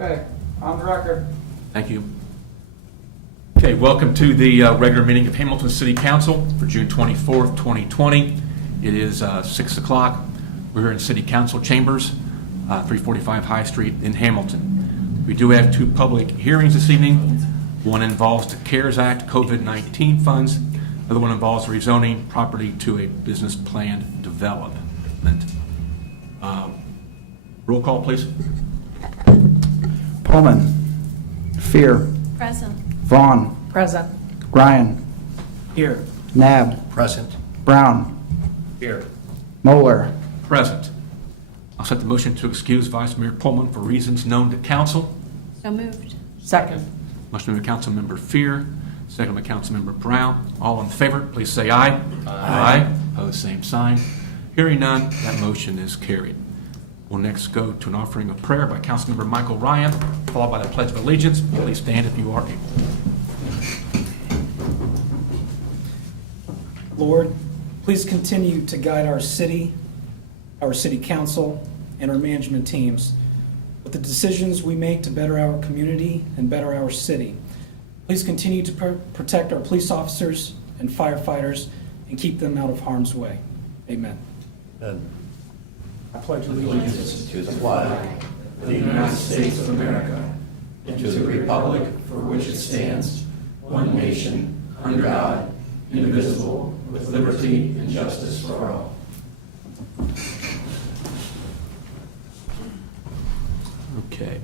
Okay, on the record. Thank you. Okay, welcome to the regular meeting of Hamilton City Council for June 24th, 2020. It is 6 o'clock. We're here in City Council Chambers, 345 High Street in Hamilton. We do have two public hearings this evening. One involves the CARES Act COVID-19 funds. The other one involves rezoning property to a business plan development. Roll call, please. Pullman. Fear. Present. Vaughn. Present. Ryan. Here. Nab. Present. Brown. Here. Moeller. Present. I'll set the motion to excuse Vice Mayor Pullman for reasons known to council. So moved. Second. Motion by Councilmember Fear, second by Councilmember Brown. All in favor, please say aye. Aye. Opposed, same sign. Hearing none, that motion is carried. We'll next go to an offering of prayer by Councilmember Michael Ryan, followed by the Pledge of Allegiance. Please stand if you are able. Lord, please continue to guide our city council, and our management teams with the decisions we make to better our community and better our city. Please continue to protect our police officers and firefighters and keep them out of harm's way. Amen. And I pledge allegiance to the flag to the United States of America and to the republic for which it stands, one nation, under God, indivisible, with liberty and justice for all. Okay.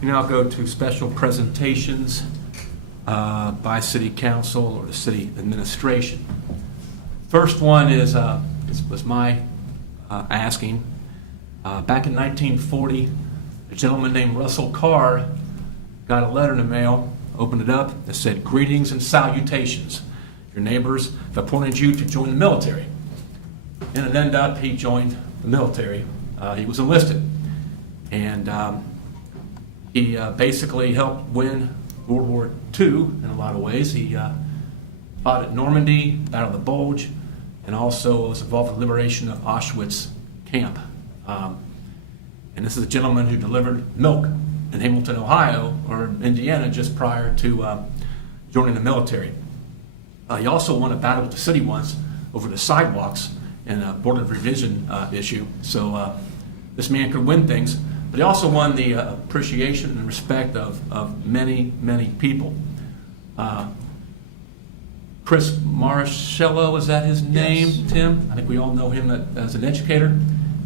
We now go to special presentations by City Council or the City Administration. First one was my asking. Back in 1940, a gentleman named Russell Carr got a letter in the mail, opened it up, that said, "Greetings and salutations. Your neighbors have appointed you to join the military." And it ended up he joined the military. He was enlisted. And he basically helped win World War II in a lot of ways. He fought at Normandy, Battle of the Bulge, and also was involved in the liberation of Auschwitz camp. And this is a gentleman who delivered milk in Hamilton, Ohio, or Indiana, just prior to joining the military. He also won a battle with the city once over the sidewalks in a Board of Revision issue. So this man could win things. But he also won the appreciation and respect of many, many people. Chris Marcello, is that his name, Yes. Tim? I think we all know him as an educator.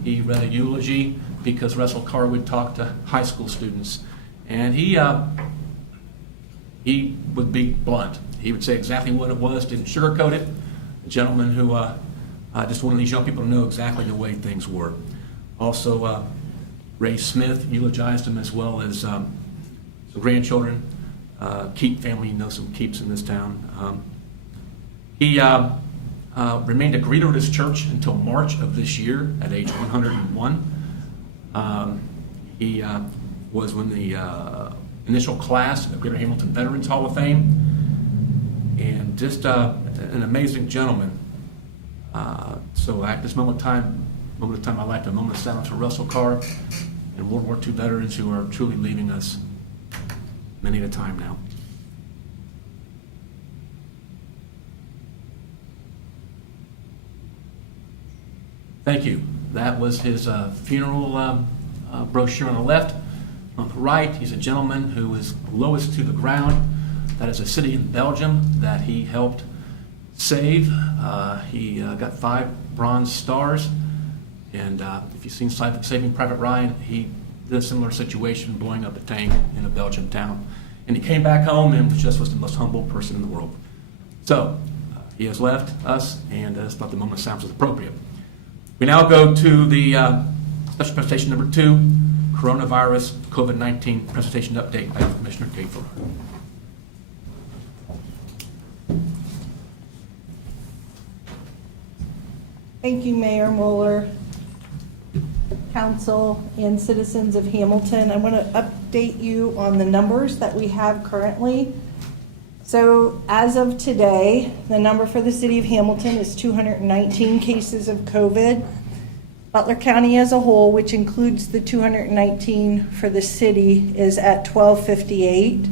He read a eulogy because Russell Carr would talk to high school students. And he would be blunt. He would say exactly what it was, didn't sugarcoat it. A gentleman who just wanted these young people to know exactly the way things were. Also, Ray Smith eulogized him, as well as some grandchildren. Keep family, you know some Keeps in this town. He remained a greeter at his church until March of this year at age 101. He was in the initial class of Greater Hamilton Veterans Hall of Fame, and just an amazing gentleman. So at this moment of time, I'd like to moment of silence for Russell Carr and World War II veterans who are truly leaving us many at a time now. Thank you. That was his funeral brochure on the left. On the right, he's a gentleman who is lowest to the ground. That is a city in Belgium that he helped save. He got 5 Bronze Stars. And if you've seen Saving Private Ryan, he did a similar situation, blowing up a tank in a Belgian town. And he came back home and was the most humble person in the world. So he has left us, and I thought the moment of silence was appropriate. We now go to the special presentation number 2, Coronavirus COVID-19 presentation update by Commissioner Kafer. Thank you, Mayor Moeller, Council, and citizens of Hamilton. I want to update you on the numbers that we have currently. So as of today, the number for the city of Hamilton is 219 cases of COVID. Butler County as a whole, which includes the 219 for the city, is at 1258.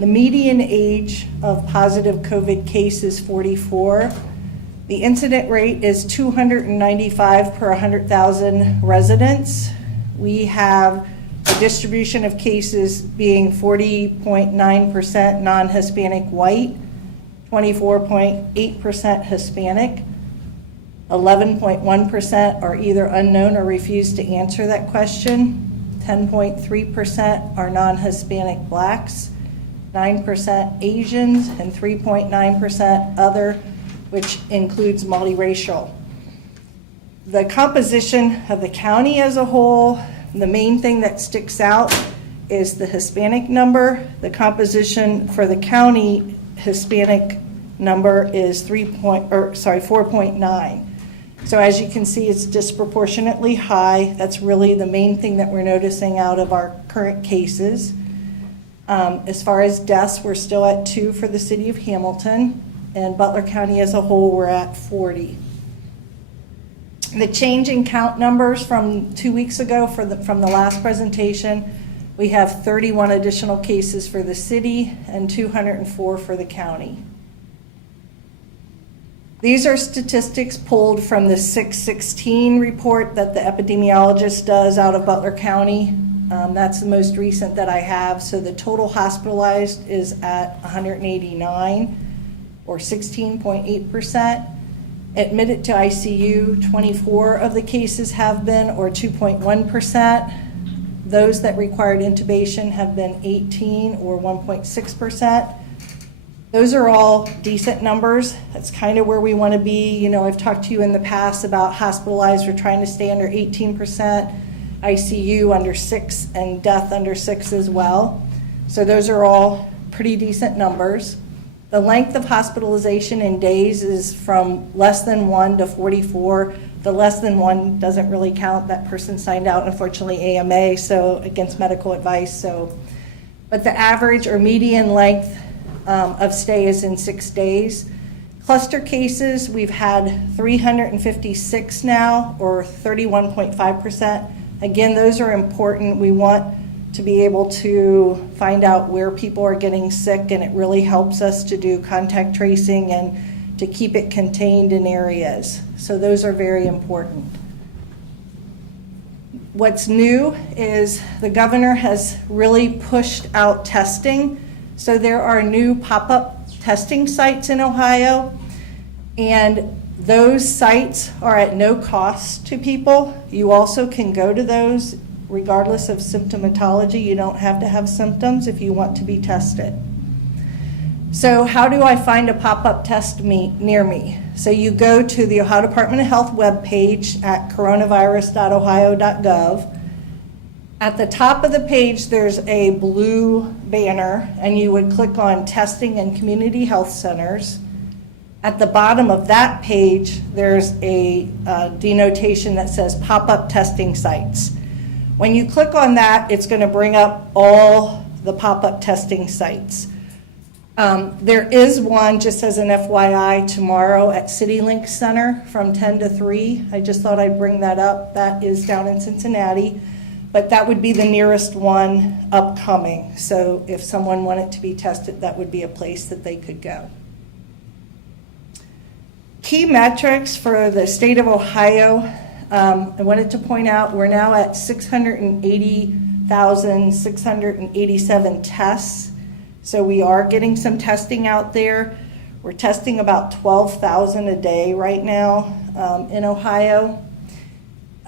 The median age of positive COVID case is 44. The incident rate is 295 per 100,000 residents. We have a distribution of cases being 40.9% non-Hispanic white, 24.8% Hispanic, 11.1% are either unknown or refuse to answer that question, 10.3% are non-Hispanic blacks, 9% Asians, and 3.9% other, which includes multiracial. The composition of the county as a whole, the main thing that sticks out is the Hispanic number. The composition for the county Hispanic number is 4.9. So as you can see, it's disproportionately high. That's really the main thing that we're noticing out of our current cases. As far as deaths, we're still at 2 for the city of Hamilton, and Butler County as a whole, we're at 40. The change in count numbers from 2 weeks ago from the last presentation, we have 31 additional cases for the city and 204 for the county. These are statistics pulled from the 6/16 report that the epidemiologist does out of Butler County. That's the most recent that I have. So the total hospitalized is at 189, or 16.8%. Admitted to ICU, 24 of the cases have been, or 2.1%. Those that required intubation have been 18, or 1.6%. Those are all decent numbers. That's kind of where we want to be. You know, I've talked to you in the past about hospitalized. We're trying to stay under 18%, ICU under 6, and death under 6 as well. So those are all pretty decent numbers. The length of hospitalization in days is from less than 1 to 44. The less than 1 doesn't really count. That person signed out, unfortunately, AMA, so against medical advice. But the average or median length of stay is in 6 days. Cluster cases, we've had 356 now, or 31.5%. Again, those are important. We want to be able to find out where people are getting sick, and it really helps us to do contact tracing and to keep it contained in areas. So those are very important. What's new is the governor has really pushed out testing. So there are new pop-up testing sites in Ohio, and those sites are at no cost to people. You also can go to those regardless of symptomatology. You don't have to have symptoms if you want to be tested. So how do I find a pop-up test near me? So you go to the Ohio Department of Health webpage at coronavirus.ohio.gov. At the top of the page, there's a blue banner, and you would click on Testing and Community Health Centers. At the bottom of that page, there's a denotation that says Pop-up Testing Sites. When you click on that, it's going to bring up all the pop-up testing sites. There is one, just as an FYI, tomorrow at CityLink Center from 10 to 3. I just thought I'd bring that up. That is down in Cincinnati. But that would be the nearest one upcoming. So if someone wanted to be tested, that would be a place that they could go. Key metrics for the state of Ohio. I wanted to point out we're now at 680,687 tests. So we are getting some testing out there. We're testing about 12,000 a day right now in Ohio.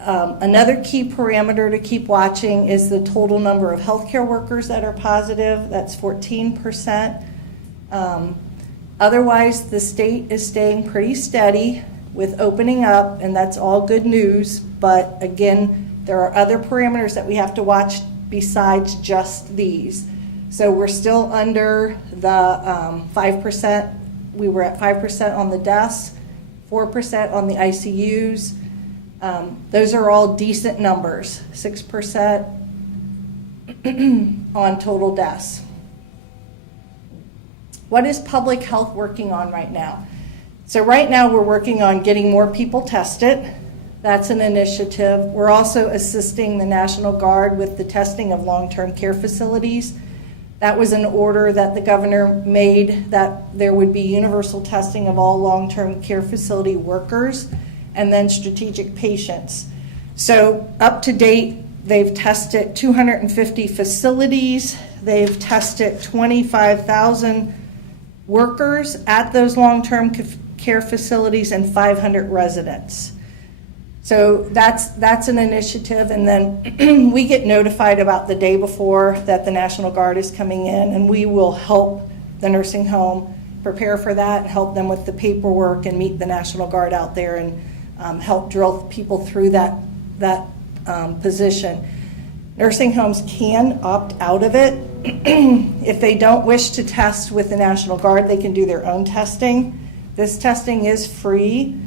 Another key parameter to keep watching is the total number of healthcare workers that are positive. That's 14%. Otherwise, the state is staying pretty steady with opening up, and that's all good news. But again, there are other parameters that we have to watch besides just these. So we're still under the 5%. We were at 5% on the deaths, 4% on the ICUs. Those are all decent numbers, 6% on total deaths. What is public health working on right now? So right now we're working on getting more people tested. That's an initiative. We're also assisting the National Guard with the testing of long-term care facilities. That was an order that the governor made, that there would be universal testing of all long-term care facility workers and then strategic patients. So up to date, they've tested 250 facilities. They've tested 25,000 workers at those long-term care facilities and 500 residents. So that's an initiative, and then we get notified about the day before that the National Guard is coming in, and we will help the nursing home prepare for that, help them with the paperwork, and meet the National Guard out there and help drill people through that position. Nursing homes can opt out of it. If they don't wish to test with the National Guard, they can do their own testing. This testing is free.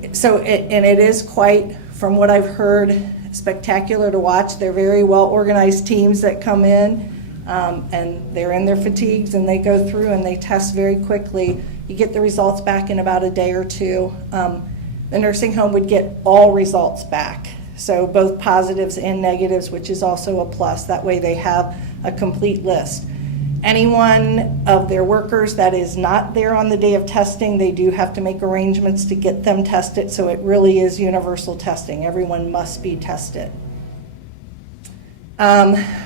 It is quite, from what I've heard, spectacular to watch. They're very well-organized teams that come in, and they're in their fatigues, and they go through and they test very quickly. You get the results back in about a day or two. The nursing home would get all results back, so both positives and negatives, which is also a plus. That way they have a complete list. Anyone of their workers that is not there on the day of testing, they do have to make arrangements to get them tested, so it really is universal testing. Everyone must be tested.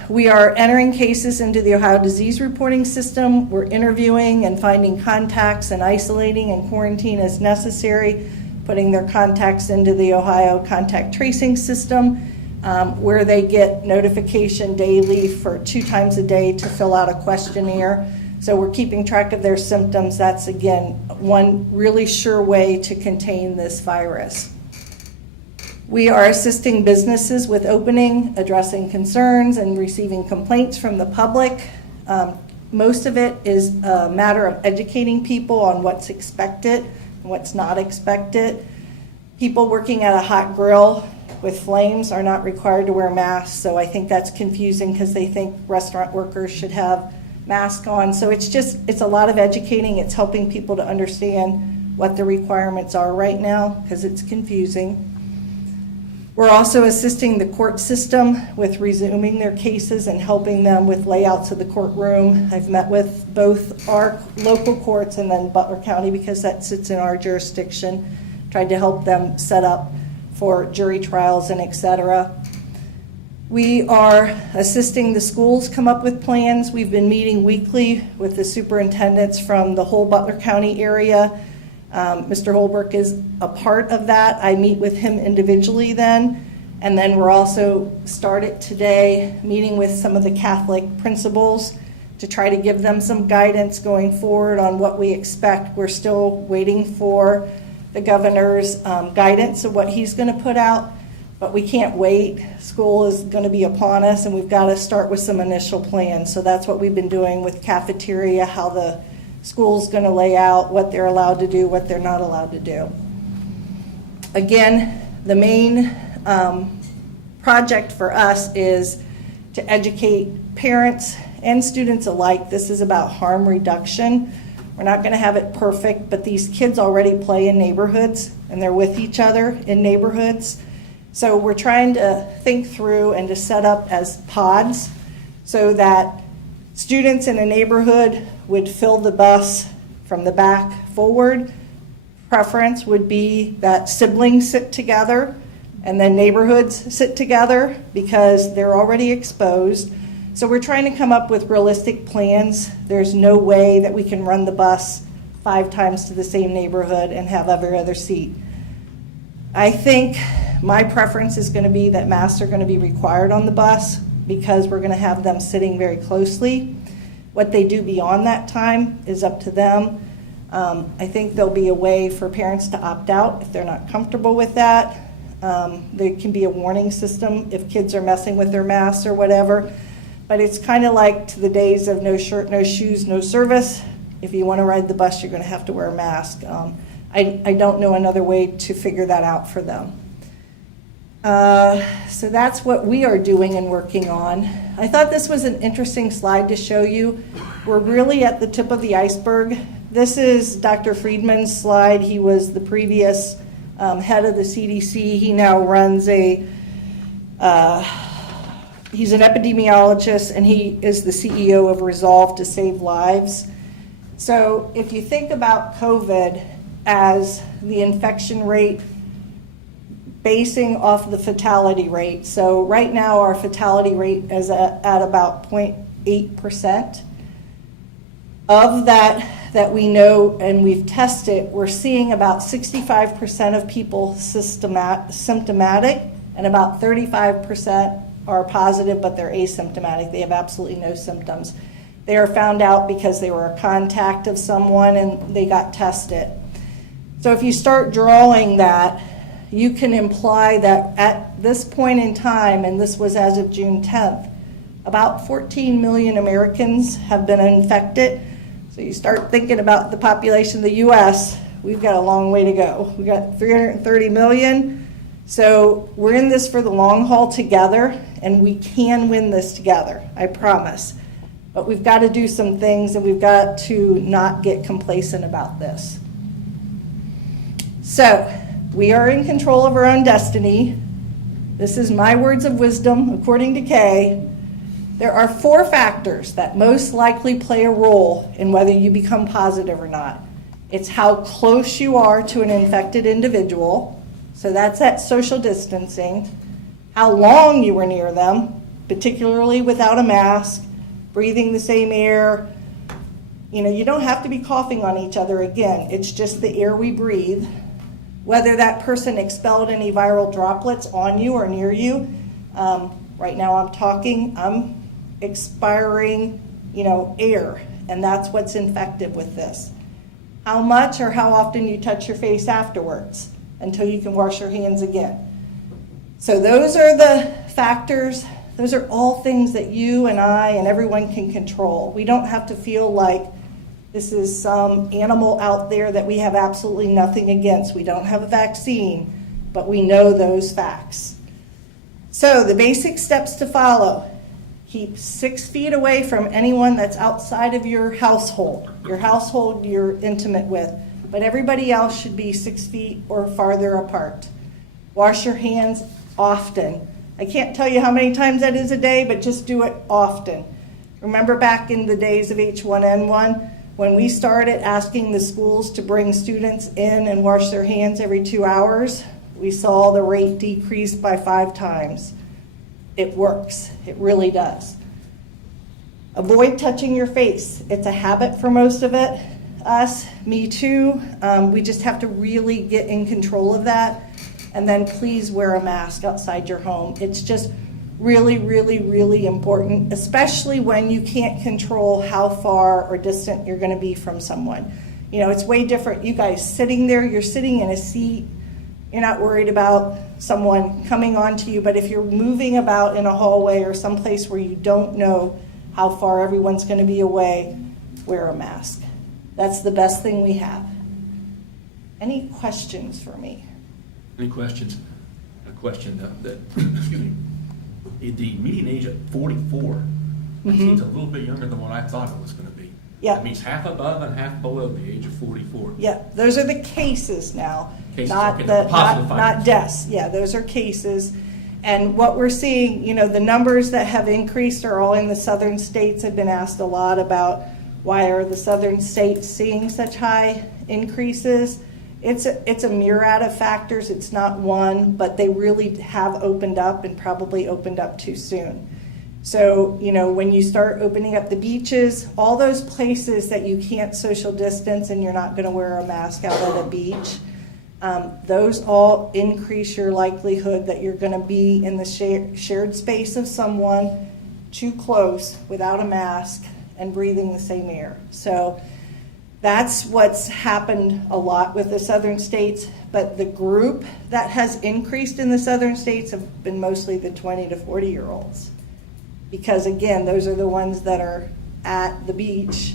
We are entering cases into the Ohio Disease Reporting System. We're interviewing and finding contacts and isolating and quarantine as necessary, putting their contacts into the Ohio Contact Tracing System, where they get notification daily for 2 times a day to fill out a questionnaire. So we're keeping track of their symptoms. That's, again, one really sure way to contain this virus. We are assisting businesses with opening, addressing concerns, and receiving complaints from the public. Most of it is a matter of educating people on what's expected and what's not expected. People working at a hot grill with flames are not required to wear masks, so I think that's confusing because they think restaurant workers should have masks on. So it's a lot of educating. It's helping people to understand what the requirements are right now because it's confusing. We're also assisting the court system with resuming their cases and helping them with layouts of the courtroom. I've met with both our local courts and then Butler County because that sits in our jurisdiction, tried to help them set up for jury trials and et cetera. We are assisting the schools come up with plans. We've been meeting weekly with the superintendents from the whole Butler County area. Mr. Holbrook is a part of that. I meet with him individually then. And then we're also started today meeting with some of the Catholic principals to try to give them some guidance going forward on what we expect. We're still waiting for the governor's guidance of what he's going to put out, but we can't wait. School is going to be upon us, and we've got to start with some initial plans. So that's what we've been doing with cafeteria, how the school's going to lay out, what they're allowed to do, what they're not allowed to do. Again, the main project for us is to educate parents and students alike. This is about harm reduction. We're not going to have it perfect, but these kids already play in neighborhoods, and they're with each other in neighborhoods. So we're trying to think through and to set up as pods so that students in a neighborhood would fill the bus from the back forward. Preference would be that siblings sit together and then neighborhoods sit together because they're already exposed. So we're trying to come up with realistic plans. There's no way that we can run the bus 5 times to the same neighborhood and have every other seat. I think my preference is going to be that masks are going to be required on the bus because we're going to have them sitting very closely. What they do beyond that time is up to them. I think there'll be a way for parents to opt out if they're not comfortable with that. There can be a warning system if kids are messing with their masks or whatever. But it's kind of like to the days of no shirt, no shoes, no service. If you want to ride the bus, you're going to have to wear a mask. I don't know another way to figure that out for them. So that's what we are doing and working on. I thought this was an interesting slide to show you. We're really at the tip of the iceberg. This is Dr. Friedman's slide. He was the previous head of the CDC. He now runs he's an epidemiologist, and he is the CEO of Resolve to Save Lives. So if you think about COVID as the infection rate basing off the fatality rate, so right now our fatality rate is at about 0.8%. Of that we know and we've tested, we're seeing about 65% of people symptomatic, and about 35% are positive, but they're asymptomatic. They have absolutely no symptoms. They are found out because they were a contact of someone and they got tested. So if you start drawing that, you can imply that at this point in time, and this was as of June 10th, about 14 million Americans have been infected. So you start thinking about the population of the U.S., we've got a long way to go. We've got 330 million. So we're in this for the long haul together, and we can win this together, I promise. But we've got to do some things, and we've got to not get complacent about this. So we are in control of our own destiny. This is my words of wisdom, according to Kay. There are 4 factors that most likely play a role in whether you become positive or not. It's how close you are to an infected individual, so that's that social distancing, how long you were near them, particularly without a mask, breathing the same air. You know, you don't have to be coughing on each other again. It's just the air we breathe. Whether that person expelled any viral droplets on you or near you. Right now I'm expiring, air, and that's what's infected with this. How much or how often you touch your face afterwards until you can wash your hands again. So those are the factors. Those are all things that you and I and everyone can control. We don't have to feel like this is some animal out there that we have absolutely nothing against. We don't have a vaccine, but we know those facts. So the basic steps to follow. Keep 6 feet away from anyone that's outside of your household you're intimate with, but everybody else should be 6 feet or farther apart. Wash your hands often. I can't tell you how many times that is a day, but just do it often. Remember back in the days of H1N1, when we started asking the schools to bring students in and wash their hands every 2 hours, we saw the rate decrease by 5 times. It works. It really does. Avoid touching your face. It's a habit for most of us, me too. We just have to really get in control of that. And then please wear a mask outside your home. It's just really, really, really important, especially when you can't control how far or distant you're going to be from someone. It's way different. You guys sitting there, you're sitting in a seat. You're not worried about someone coming onto you, but if you're moving about in a hallway or someplace where you don't know how far everyone's going to be away, wear a mask. That's the best thing we have. Any questions for me? Any questions? A question that excuse me, the median age of 44 seems a little bit younger than what I thought it was going to be. Yeah. That means half above and half below the age of 44. Yeah, those are the cases now, Cases, not okay, the the positive not findings. deaths. Yeah, those are cases. And what we're seeing, the numbers that have increased are all in the southern states. I've been asked a lot about why are the southern states seeing such high increases. It's a myriad of factors. It's not one, but they really have opened up and probably opened up too soon. So, when you start opening up the beaches, all those places that you can't social distance and you're not going to wear a mask out at a beach, those all increase your likelihood that you're going to be in the shared space of someone too close without a mask and breathing the same air. So that's what's happened a lot with the southern states, but the group that has increased in the southern states have been mostly the 20 to 40-year-olds. Because again, those are the ones that are at the beach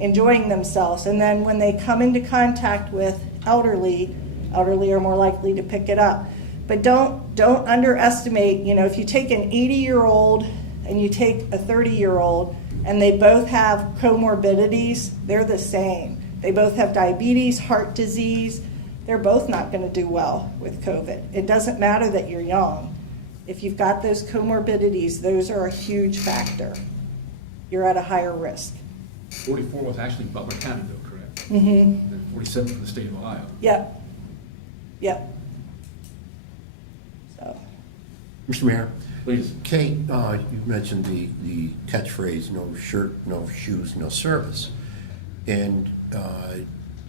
enjoying themselves. And then when they come into contact with elderly are more likely to pick it up. But don't underestimate, if you take an 80-year-old and you take a 30-year-old and they both have comorbidities, they're the same. They both have diabetes, heart disease, they're both not going to do well with COVID. It doesn't matter that you're young. If you've got those comorbidities, those are a huge factor. You're at a higher risk. 44 was actually Butler County, though, correct? Mm-hmm. And 47 for the state of Ohio. Yep. Yep. So, Mr. Mayor, Please. Kate, you mentioned the catchphrase, no shirt, no shoes, no service. And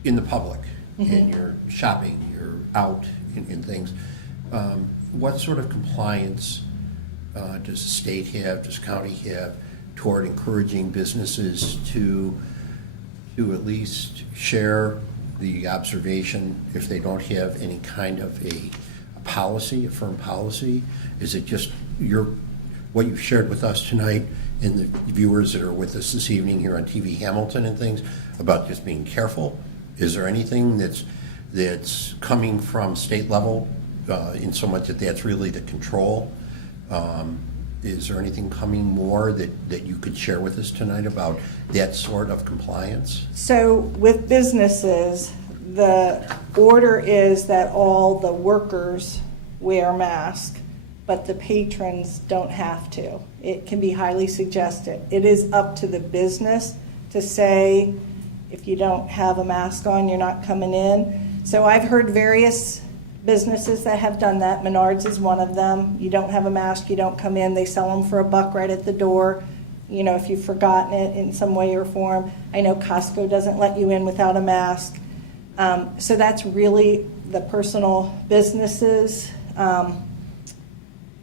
in the public, and you're shopping, you're out in things, what sort of compliance does the state have, does county have, toward encouraging businesses to at least share the observation if they don't have any kind of a policy, a firm policy? Is it just what you've shared with us tonight and the viewers that are with us this evening here on TV Hamilton and things about just being careful? Is there anything that's coming from state level in so much that that's really the control? Is there anything coming more that you could share with us tonight about that sort of compliance? so with businesses, the order is that all the workers wear masks, but the patrons don't have to. It can be highly suggested. It is up to the business to say, if you don't have a mask on, you're not coming in. So I've heard various businesses that have done that. Menards is one of them. You don't have a mask, you don't come in. They sell them for $1 right at the door, you know, if you've forgotten it in some way or form. I know Costco doesn't let you in without a mask. So that's really the personal businesses.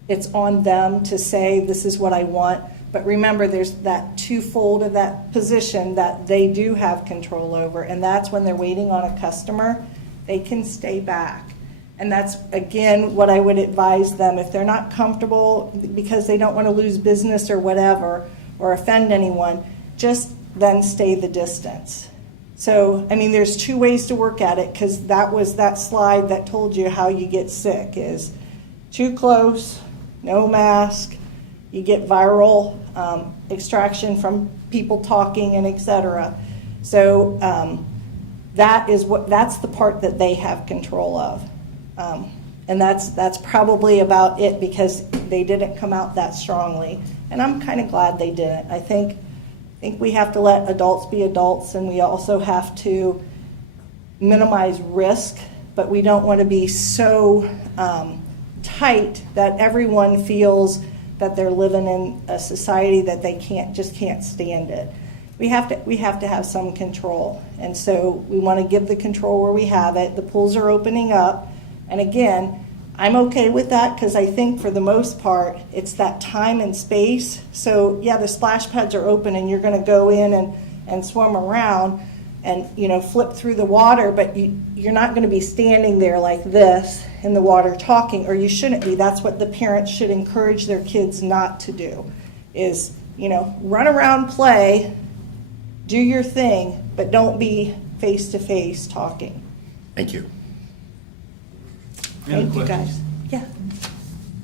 It's on them to say, this is what I want. But remember, there's that twofold of that position that they do have control over, and that's when they're waiting on a customer, they can stay back. And that's, again, what I would advise them. If they're not comfortable because they don't want to lose business or whatever, or offend anyone, just then stay the distance. So, I mean, there's two ways to work at it, because that was that slide that told you how you get sick is too close, no mask, you get viral extraction from people talking and et cetera. So that's the part that they have control of. And that's probably about it, because they didn't come out that strongly. And I'm kind of glad they didn't. I think we have to let adults be adults, and we also have to minimize risk, but we don't want to be so tight that everyone feels that they're living in a society that they can't stand it. We have to have some control, and so we want to give the control where we have it. The pools are opening up, and again, I'm okay with that, because I think for the most part it's that time and space. So yeah, the splash pads are open and you're going to go in and swim around and flip through the water, but you're not going to be standing there like this in the water talking, or you shouldn't be. That's what the parents should encourage their kids not to do, is run around, play, do your thing, but don't be face to face talking. Thank you. Any other Thank you, questions? guys.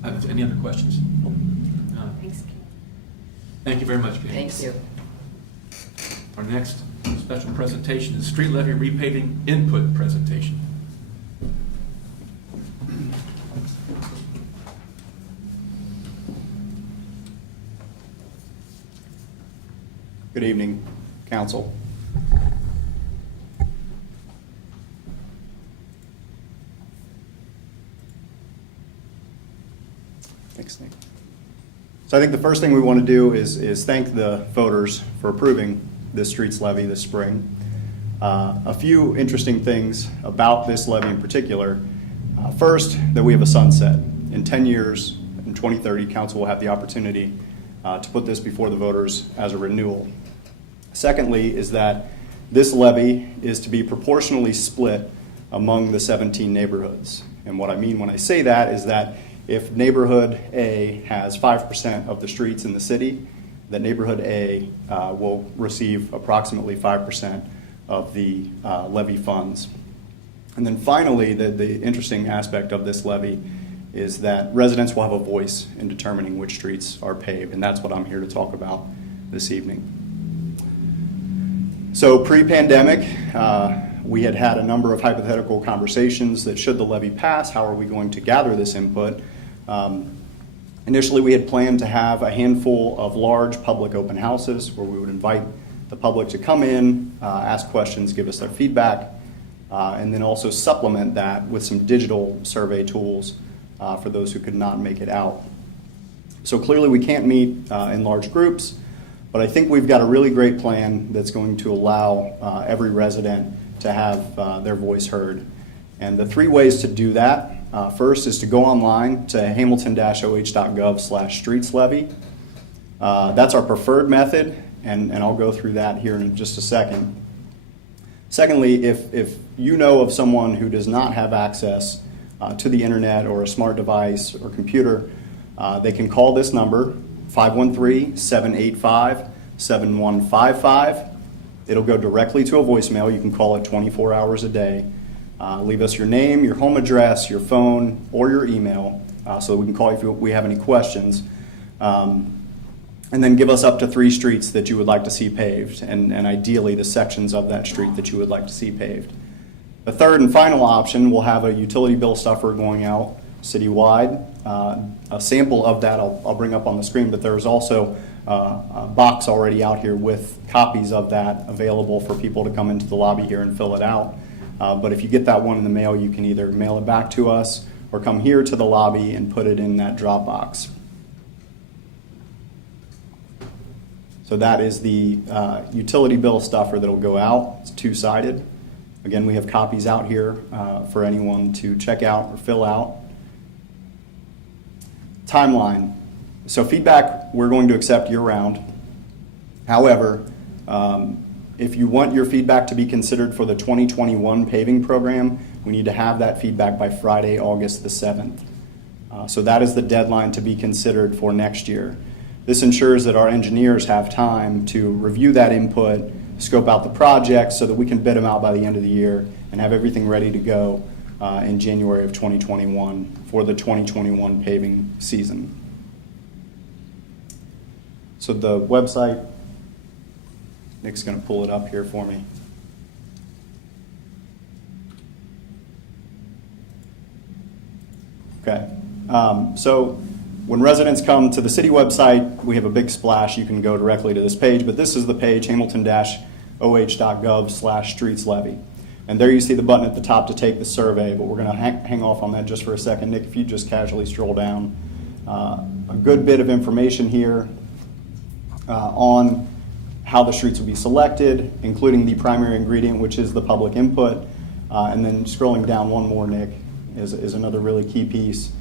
Yeah. Any other questions? No. Thanks. Thank you very much, Kate. Thank you. Our next special presentation is street levy repaving input presentation. Good evening, Council. Thanks, Nick. So I think the first thing we want to do is thank the voters for approving this streets levy this spring. A few interesting things about this levy in particular. First, that we have a sunset. In 10 years, in 2030, Council will have the opportunity to put this before the voters as a renewal. Secondly, is that this levy is to be proportionally split among the 17 neighborhoods. And what I mean when I say that is that if neighborhood A has 5% of the streets in the city, that neighborhood A will receive approximately 5% of the levy funds. And then finally, the interesting aspect of this levy is that residents will have a voice in determining which streets are paved, and that's what I'm here to talk about this evening. So pre-pandemic, we had had a number of hypothetical conversations that should the levy pass, how are we going to gather this input? Initially, we had planned to have a handful of large public open houses where we would invite the public to come in, ask questions, give us their feedback, and then also supplement that with some digital survey tools for those who could not make it out. So clearly we can't meet in large groups, but I think we've got a really great plan that's going to allow every resident to have their voice heard. And the 3 ways to do that, first is to go online to hamilton-oh.gov/streetslevy. That's our preferred method, and I'll go through that here in just a second. Secondly, if you know of someone who does not have access to the internet or a smart device or computer, they can call this number, 513-785-7155. It'll go directly to a voicemail. You can call it 24 hours a day. Leave us your name, your home address, your phone, or your email so that we can call you if we have any questions. And then give us up to 3 streets that you would like to see paved, and ideally the sections of that street that you would like to see paved. The third and final option, we'll have a utility bill stuffer going out citywide. A sample of that I'll bring up on the screen, but there's also a box already out here with copies of that available for people to come into the lobby here and fill it out. But if you get that one in the mail, you can either mail it back to us or come here to the lobby and put it in that drop box. So that is the utility bill stuffer that will go out. It's 2-sided. Again, we have copies out here for anyone to check out or fill out. Timeline. So feedback we're going to accept year-round. However, if you want your feedback to be considered for the 2021 paving program, we need to have that feedback by Friday, August the 7th. So that is the deadline to be considered for next year. This ensures that our engineers have time to review that input, scope out the projects so that we can bid them out by the end of the year and have everything ready to go in January of 2021 for the 2021 paving season. So the website, Nick's going to pull it up here for me. Okay, so when residents come to the city website, we have a big splash. You can go directly to this page, but this is the page, hamilton-oh.gov/streetslevy. And there you see the button at the top to take the survey, but we're going to hang off on that just for a second. Nick, if you just casually stroll down. A good bit of information here on how the streets will be selected, including the primary ingredient, which is the public input. And then scrolling down one more, Nick, is another really key piece.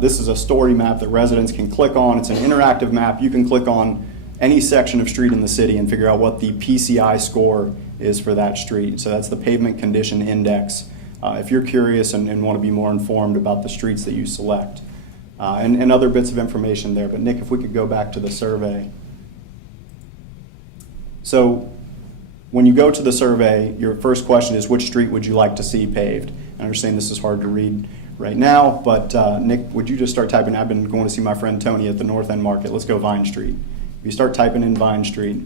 This is a story map that residents can click on. It's an interactive map. You can click on any section of street in the city and figure out what the PCI score is for that street. So that's the Pavement Condition Index. If you're curious and want to be more informed about the streets that you select. And other bits of information there. But Nick, if we could go back to the survey. So when you go to the survey, your first question is, which street would you like to see paved? I understand this is hard to read right now, but Nick, would you just start typing? I've been going to see my friend Tony at the North End Market. Let's go Vine Street. If you start typing in Vine Street,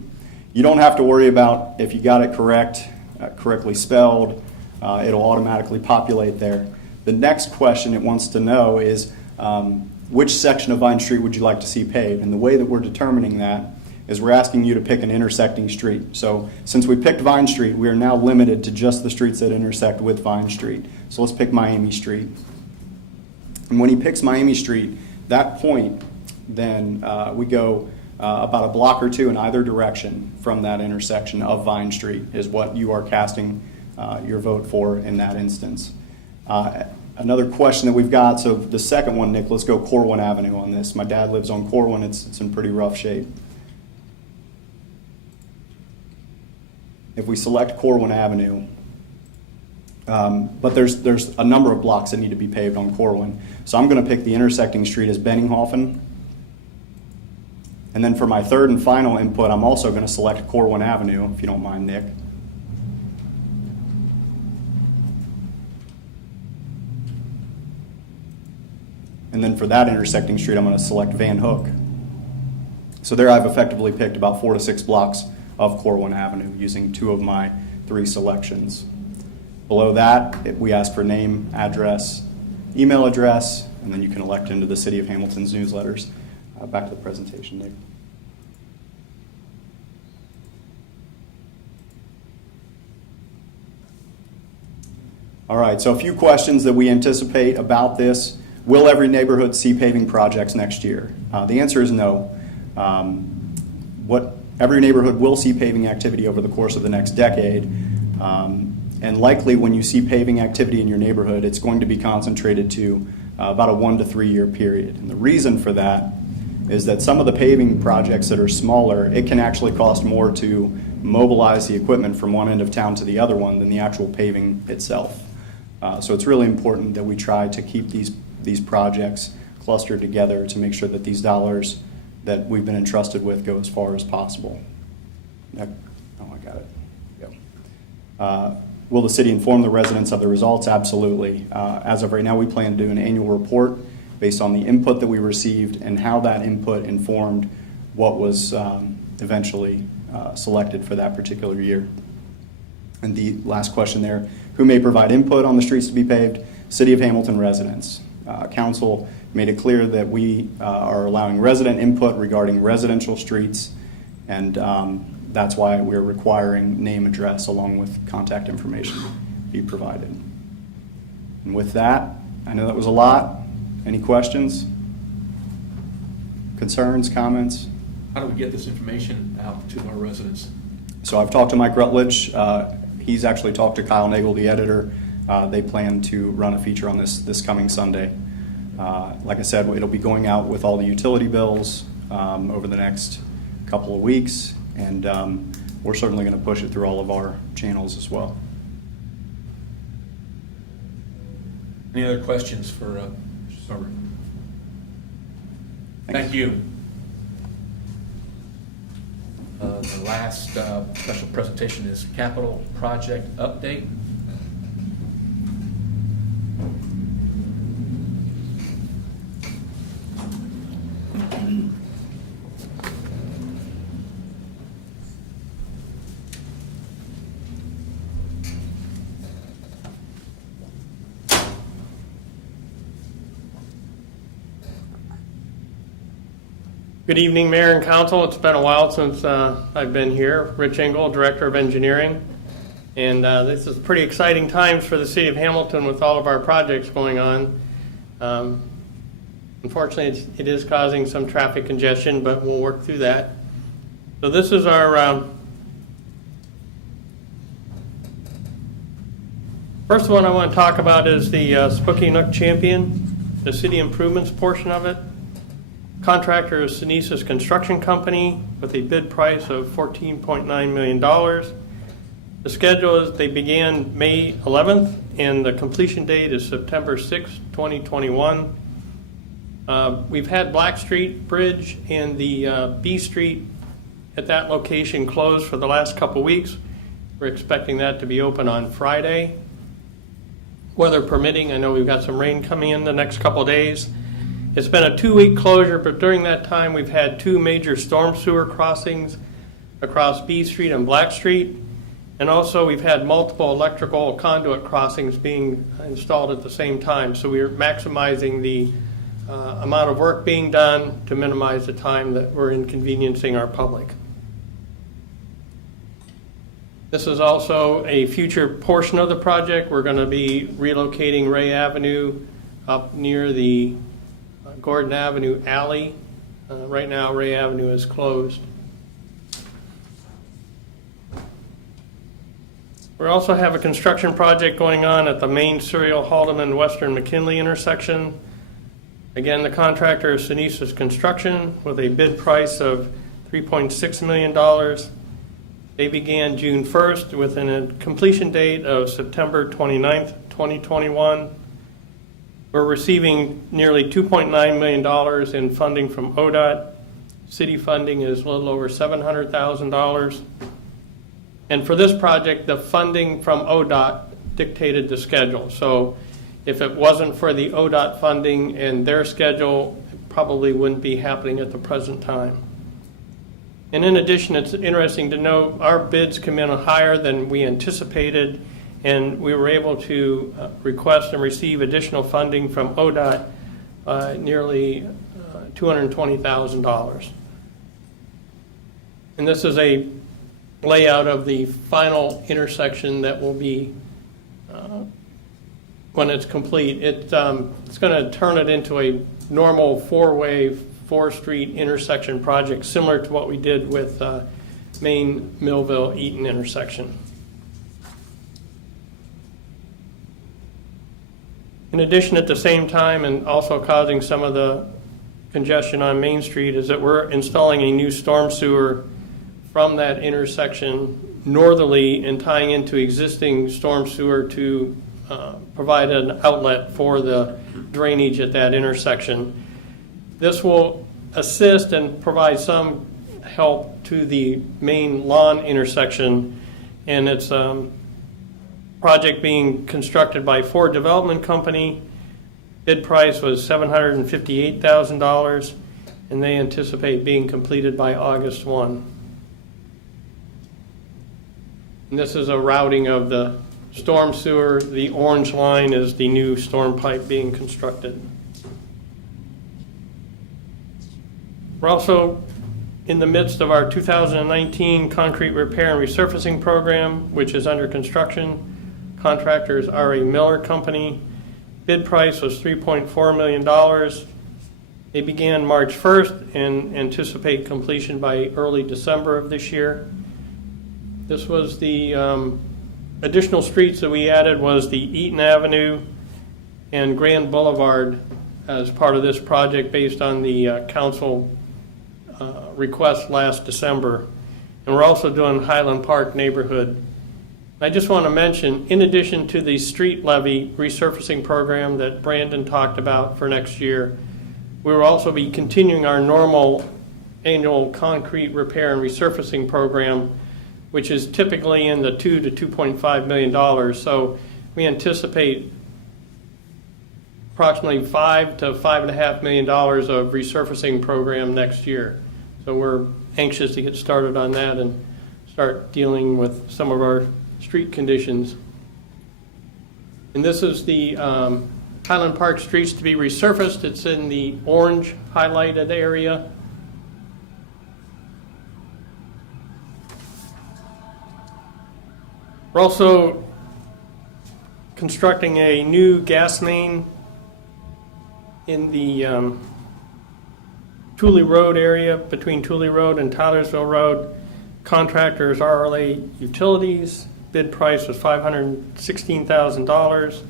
you don't have to worry about if you got it correctly spelled. It'll automatically populate there. The next question it wants to know is, which section of Vine Street would you like to see paved? And the way that we're determining that is we're asking you to pick an intersecting street. So since we picked Vine Street, we are now limited to just the streets that intersect with Vine Street. So let's pick Miami Street. And when he picks Miami Street, that point, then we go about a block or two in either direction from that intersection of Vine Street is what you are casting your vote for in that instance. Another question that we've got, so the second one, Nick, let's go Corwin Avenue on this. My dad lives on Corwin. It's in pretty rough shape. If we select Corwin Avenue, but there's a number of blocks that need to be paved on Corwin. So I'm going to pick the intersecting street as Benninghofen. And then for my third and final input, I'm also going to select Corwin Avenue, if you don't mind, Nick. And then for that intersecting street, I'm going to select Van Hook. So there I've effectively picked about 4 to 6 blocks of Corwin Avenue using 2 of my 3 selections. Below that, we ask for name, address, email address, and then you can elect into the City of Hamilton's newsletters. Back to the presentation, Nick. All right, so a few questions that we anticipate about this. Will every neighborhood see paving projects next year? The answer is no. Every neighborhood will see paving activity over the course of the next decade. And likely when you see paving activity in your neighborhood, it's going to be concentrated to about a 1 to 3 year period. And the reason for that is that some of the paving projects that are smaller, it can actually cost more to mobilize the equipment from one end of town to the other one than the actual paving itself. So it's really important that we try to keep these projects clustered together to make sure that these dollars that we've been entrusted with go as far as possible. I got it. Go. Will the city inform the residents of the results? Absolutely. As of right now, we plan to do an annual report based on the input that we received and how that input informed what was eventually selected for that particular year. And the last question there, who may provide input on the streets to be paved? City of Hamilton residents. Council made it clear that we are allowing resident input regarding residential streets, and that's why we're requiring name, address, along with contact information be provided. And with that, I know that was a lot. Any questions? Concerns, comments? How do we get this information out to our residents? So I've talked to Mike Rutledge. He's actually talked to Kyle Nagel, the editor. They plan to run a feature on this coming Sunday. Like I said, it'll be going out with all the utility bills over the next couple of weeks, and we're certainly going to push it through all of our channels as well. Any other questions for Mr. Sarver? Thank you. The last special presentation is capital project update. Good evening, Mayor and Council. It's been a while since I've been here. Rich Engel, Director of Engineering. And this is pretty exciting times for the City of Hamilton with all of our projects going on. Unfortunately, it is causing some traffic congestion, but we'll work through that. So this is our first one I want to talk about is the Spooky Nook Champion, the city improvements portion of it. Contractor is Sinesis Construction Company with a bid price of $14.9 million. The schedule is they began May 11th and the completion date is September 6th, 2021. We've had Black Street Bridge and the B Street at that location closed for the last couple weeks. We're expecting that to be open on Friday. Weather permitting, I know we've got some rain coming in the next couple days. It's been a 2-week closure, but during that time we've had 2 major storm sewer crossings across B Street and Black Street. And also we've had multiple electrical conduit crossings being installed at the same time. So we're maximizing the amount of work being done to minimize the time that we're inconveniencing our public. This is also a future portion of the project. We're going to be relocating Ray Avenue up near the Gordon Avenue alley. Right now, Ray Avenue is closed. We also have a construction project going on at the main Serial Haldeman Western McKinley intersection. Again, the contractor is Sinesis Construction with a bid price of $3.6 million. They began June 1st with a completion date of September 29th, 2021. We're receiving nearly $2.9 million in funding from ODOT. City funding is a little over $700,000. And for this project, the funding from ODOT dictated the schedule. So if it wasn't for the ODOT funding and their schedule, it probably wouldn't be happening at the present time. And in addition, it's interesting to note our bids come in higher than we anticipated, and we were able to request and receive additional funding from ODOT, nearly $220,000. And this is a layout of the final intersection that will be, when it's complete, it's going to turn it into a normal four-way, four-street intersection project, similar to what we did with Main Millville Eaton intersection. In addition, at the same time, and also causing some of the congestion on Main Street, is that we're installing a new storm sewer from that intersection northerly and tying into existing storm sewer to provide an outlet for the drainage at that intersection. This will assist and provide some help to the main lawn intersection, and it's project being constructed by Ford Development Company. Bid price was $758,000, and they anticipate being completed by August 1. And this is a routing of the storm sewer. The orange line is the new storm pipe being constructed. We're also in the midst of our 2019 concrete repair and resurfacing program, which is under construction. Contractors are a Miller Company. Bid price was $3.4 million. They began March 1st and anticipate completion by early December of this year. This was the additional streets that we added was the Eaton Avenue and Grand Boulevard as part of this project based on the council request last December. And we're also doing Highland Park neighborhood. I just want to mention, in addition to the street levy resurfacing program that Brandon talked about for next year, we will also be continuing our normal annual concrete repair and resurfacing program, which is typically in the $2 to $2.5 million. So we anticipate approximately $5 to $5.5 million of resurfacing program next year. So we're anxious to get started on that and start dealing with some of our street conditions. And this is the Highland Park streets to be resurfaced. It's in the orange highlighted area. We're also constructing a new gas main in the Tooley Road area, between Tooley Road and Tylersville Road. Contractors RLA Utilities. Bid price was $516,000.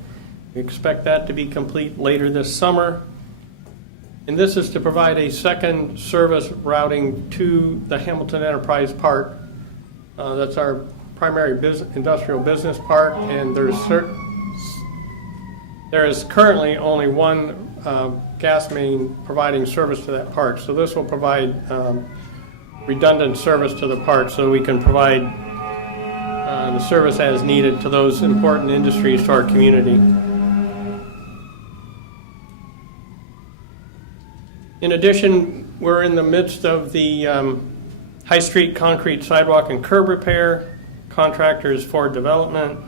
We expect that to be complete later this summer. And this is to provide a second service routing to the Hamilton Enterprise Park. That's our primary industrial business park, and there is currently only one gas main providing service to that park. So this will provide redundant service to the park so we can provide the service as needed to those important industries to our community. In addition, we're in the midst of the High Street concrete sidewalk and curb repair. Contractors Ford Development.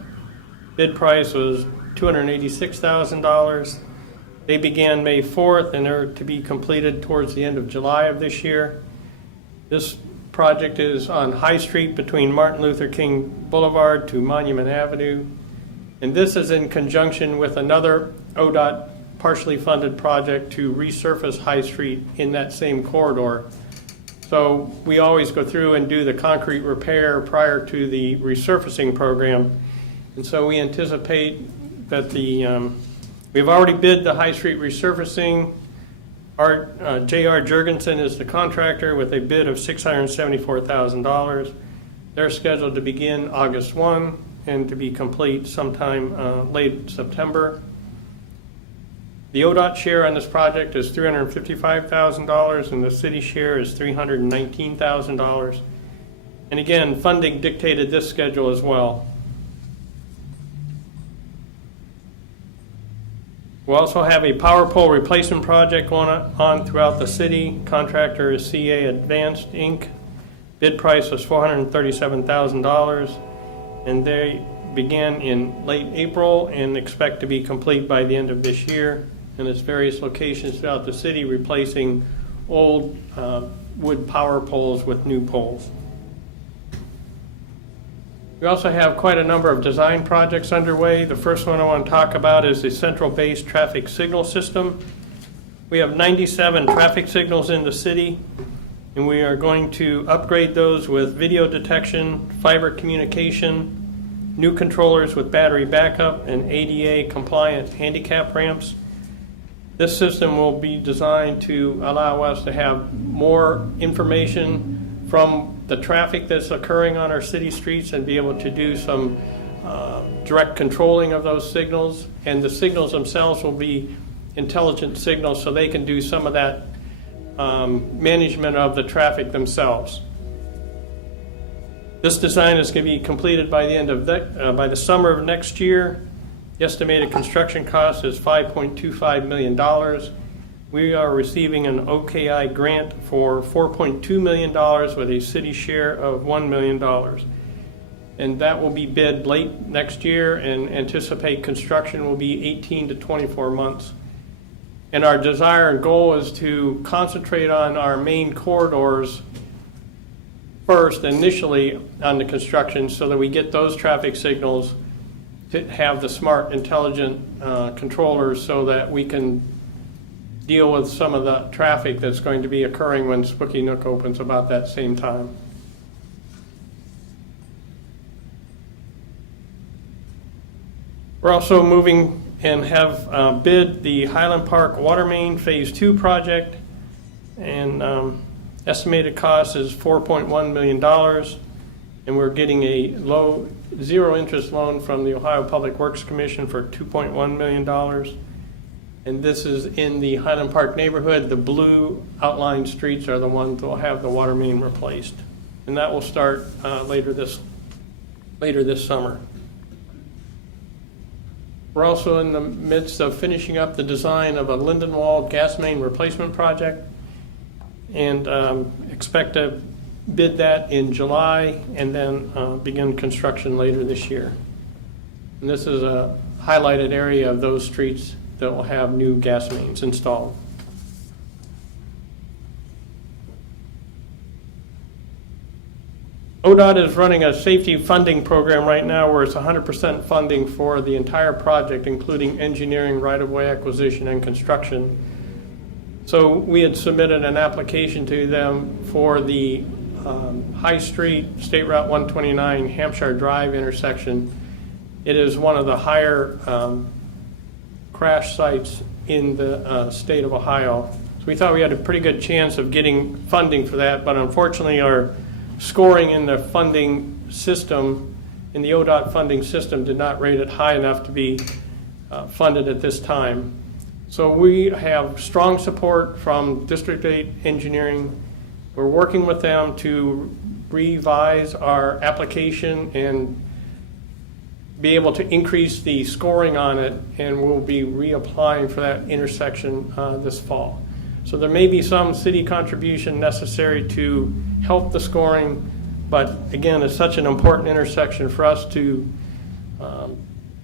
Bid price was $286,000. They began May 4th and are to be completed towards the end of July of this year. This project is on High Street between Martin Luther King Boulevard to Monument Avenue. And this is in conjunction with another ODOT partially funded project to resurface High Street in that same corridor. So we always go through and do the concrete repair prior to the resurfacing program. And so we anticipate that we've already bid the High Street resurfacing. Our J.R. Jurgensen is the contractor with a bid of $674,000. They're scheduled to begin August 1 and to be complete sometime late September. The ODOT share on this project is $355,000 and the city share is $319,000. And again, funding dictated this schedule as well. We'll also have a power pole replacement project going on throughout the city. Contractor is CA Advanced Inc. Bid price was $437,000 and began in late April and expect to be complete by the end of this year. And it's various locations throughout the city, replacing old wood power poles with new poles. We also have quite a number of design projects underway. The first one I want to talk about is the Central Base Traffic Signal System. We have 97 traffic signals in the city, and we are going to upgrade those with video detection, fiber communication, new controllers with battery backup, and ADA compliant handicap ramps. This system will be designed to allow us to have more information from the traffic that's occurring on our city streets and be able to do some direct controlling of those signals. And the signals themselves will be intelligent signals, so they can do some of that management of the traffic themselves. This design is going to be completed by the end of by the summer of next year. The estimated construction cost is $5.25 million. We are receiving an OKI grant for $4.2 million with a city share of $1 million. And that will be bid late next year, and anticipate construction will be 18 to 24 months. And our desire and goal is to concentrate on our main corridors first, initially on the construction, so that we get those traffic signals to have the smart, intelligent controllers, so that we can deal with some of the traffic that's going to be occurring when Spooky Nook opens about that same time. We're also moving and have bid the Highland Park Water Main Phase 2 project, and estimated cost is $4.1 million, and we're getting a low zero interest loan from the Ohio Public Works Commission for $2.1 million. And this is in the Highland Park neighborhood. The blue outlined streets are the ones that will have the water main replaced. And that will start later this summer. We're also in the midst of finishing up the design of a Lindenwald gas main replacement project, and expect to bid that in July and then begin construction later this year. And this is a highlighted area of those streets that will have new gas mains installed. ODOT is running a safety funding program right now where it's 100% funding for the entire project, including engineering, right-of-way acquisition, and construction. So we had submitted an application to them for the High Street, State Route 129, Hampshire Drive intersection. It is one of the higher crash sites in the state of Ohio. So we thought we had a pretty good chance of getting funding for that, but unfortunately our scoring in the funding system, in the ODOT funding system, did not rate it high enough to be funded at this time. So we have strong support from District 8 Engineering. We're working with them to revise our application and be able to increase the scoring on it, and we'll be reapplying for that intersection this fall. So there may be some city contribution necessary to help the scoring, but again, it's such an important intersection for us to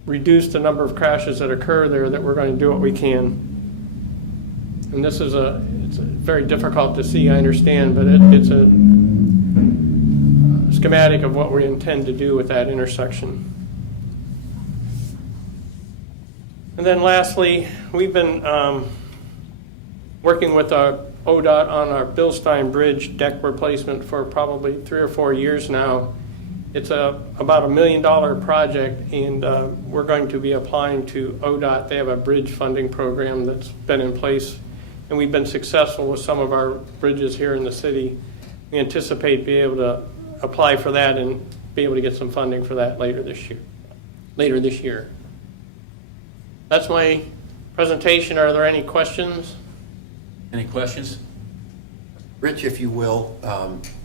reduce the number of crashes that occur there that we're going to do what we can. And this is it's very difficult to see, I understand, but it's a schematic of what we intend to do with that intersection. And then lastly, we've been working with ODOT on our Bilstein Bridge deck replacement for probably 3 or 4 years now. It's about $1 million project, and we're going to be applying to ODOT. They have a bridge funding program that's been in place, and we've been successful with some of our bridges here in the city. We anticipate being able to apply for that and be able to get some funding for that later this year. That's my presentation. Are there any questions? Any questions? Rich, if you will,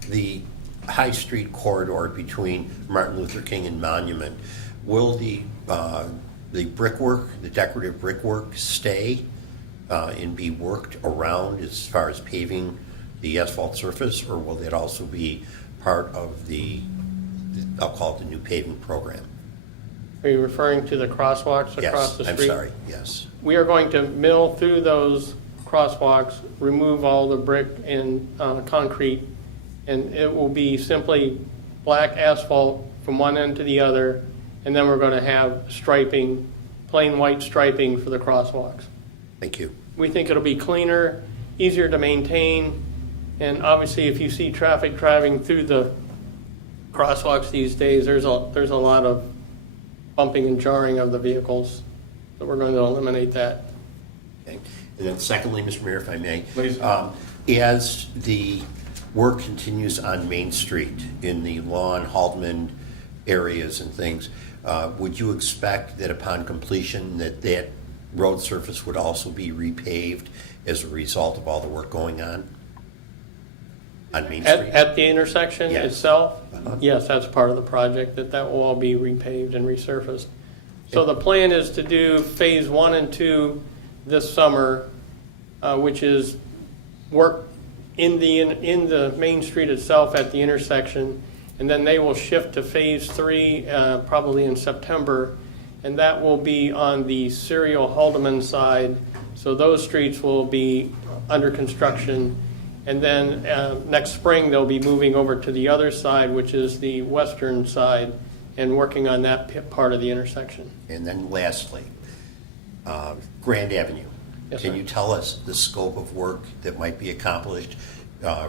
the High Street corridor between Martin Luther King and Monument, will the brickwork, the decorative brickwork, stay and be worked around as far as paving the asphalt surface, or will it also be part of the, I'll call it the new paving program? Are you referring to the crosswalks across Yes, the street? I'm sorry, yes. We are going to mill through those crosswalks, remove all the brick and concrete, and it will be simply black asphalt from one end to the other, and then we're going to have striping, plain white striping for the crosswalks. Thank you. We think it'll be cleaner, easier to maintain, and obviously if you see traffic driving through the crosswalks these days, there's a lot of bumping and jarring of the vehicles, so we're going to eliminate that. Okay. And then secondly, Mr. Mayor, if I may. Please. As the work continues on Main Street in the Lawn, Haldeman areas and things, would you expect that upon completion that road surface would also be repaved as a result of all the work going on Main Street? At the intersection Yes. itself? Uh-huh. Yes, that's part of the project, that will all be repaved and resurfaced. So the plan is to do phase 1 and 2 this summer, which is work in the Main Street itself at the intersection, and then they will shift to phase 3 probably in September, and that will be on the Serial Haldeman side. So those streets will be under construction. And then next spring, they'll be moving over to the other side, which is the western side, and working on that part of the intersection. And then lastly, Grand Avenue. Yes, Can sir. you tell us the scope of work that might be accomplished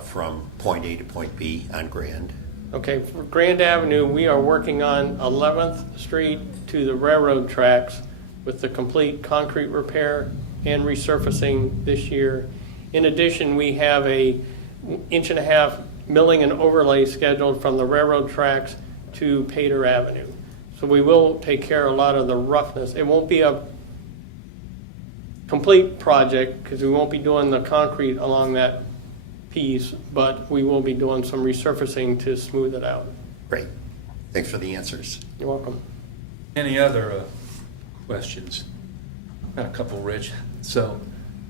from point A to point B on Grand? Okay, for Grand Avenue, we are working on 11th Street to the railroad tracks with the complete concrete repair and resurfacing this year. In addition, we have a 1.5 inch milling and overlay scheduled from the railroad tracks to Pater Avenue. So we will take care of a lot of the roughness. It won't be a complete project because we won't be doing the concrete along that piece, but we will be doing some resurfacing to smooth it out. Great. Thanks for the answers. You're welcome. Any other questions? Got a couple, Rich. So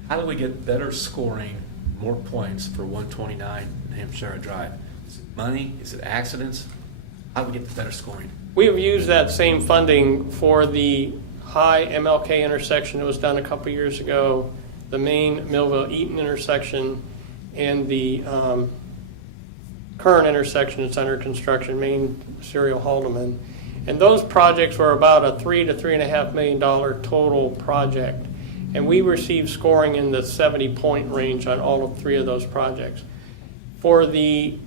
how do we get better scoring, more points for 129 Hampshire Drive? Is it money? Is it accidents? How do we get the better scoring? We have used that same funding for the high MLK intersection that was done a couple years ago, the main Millville-Eaton intersection, and the current intersection that's under construction, main Serial Haldeman. And those projects were about a $3 to $3.5 million total project. And we received scoring in the 70-point range on all 3 of those projects. For the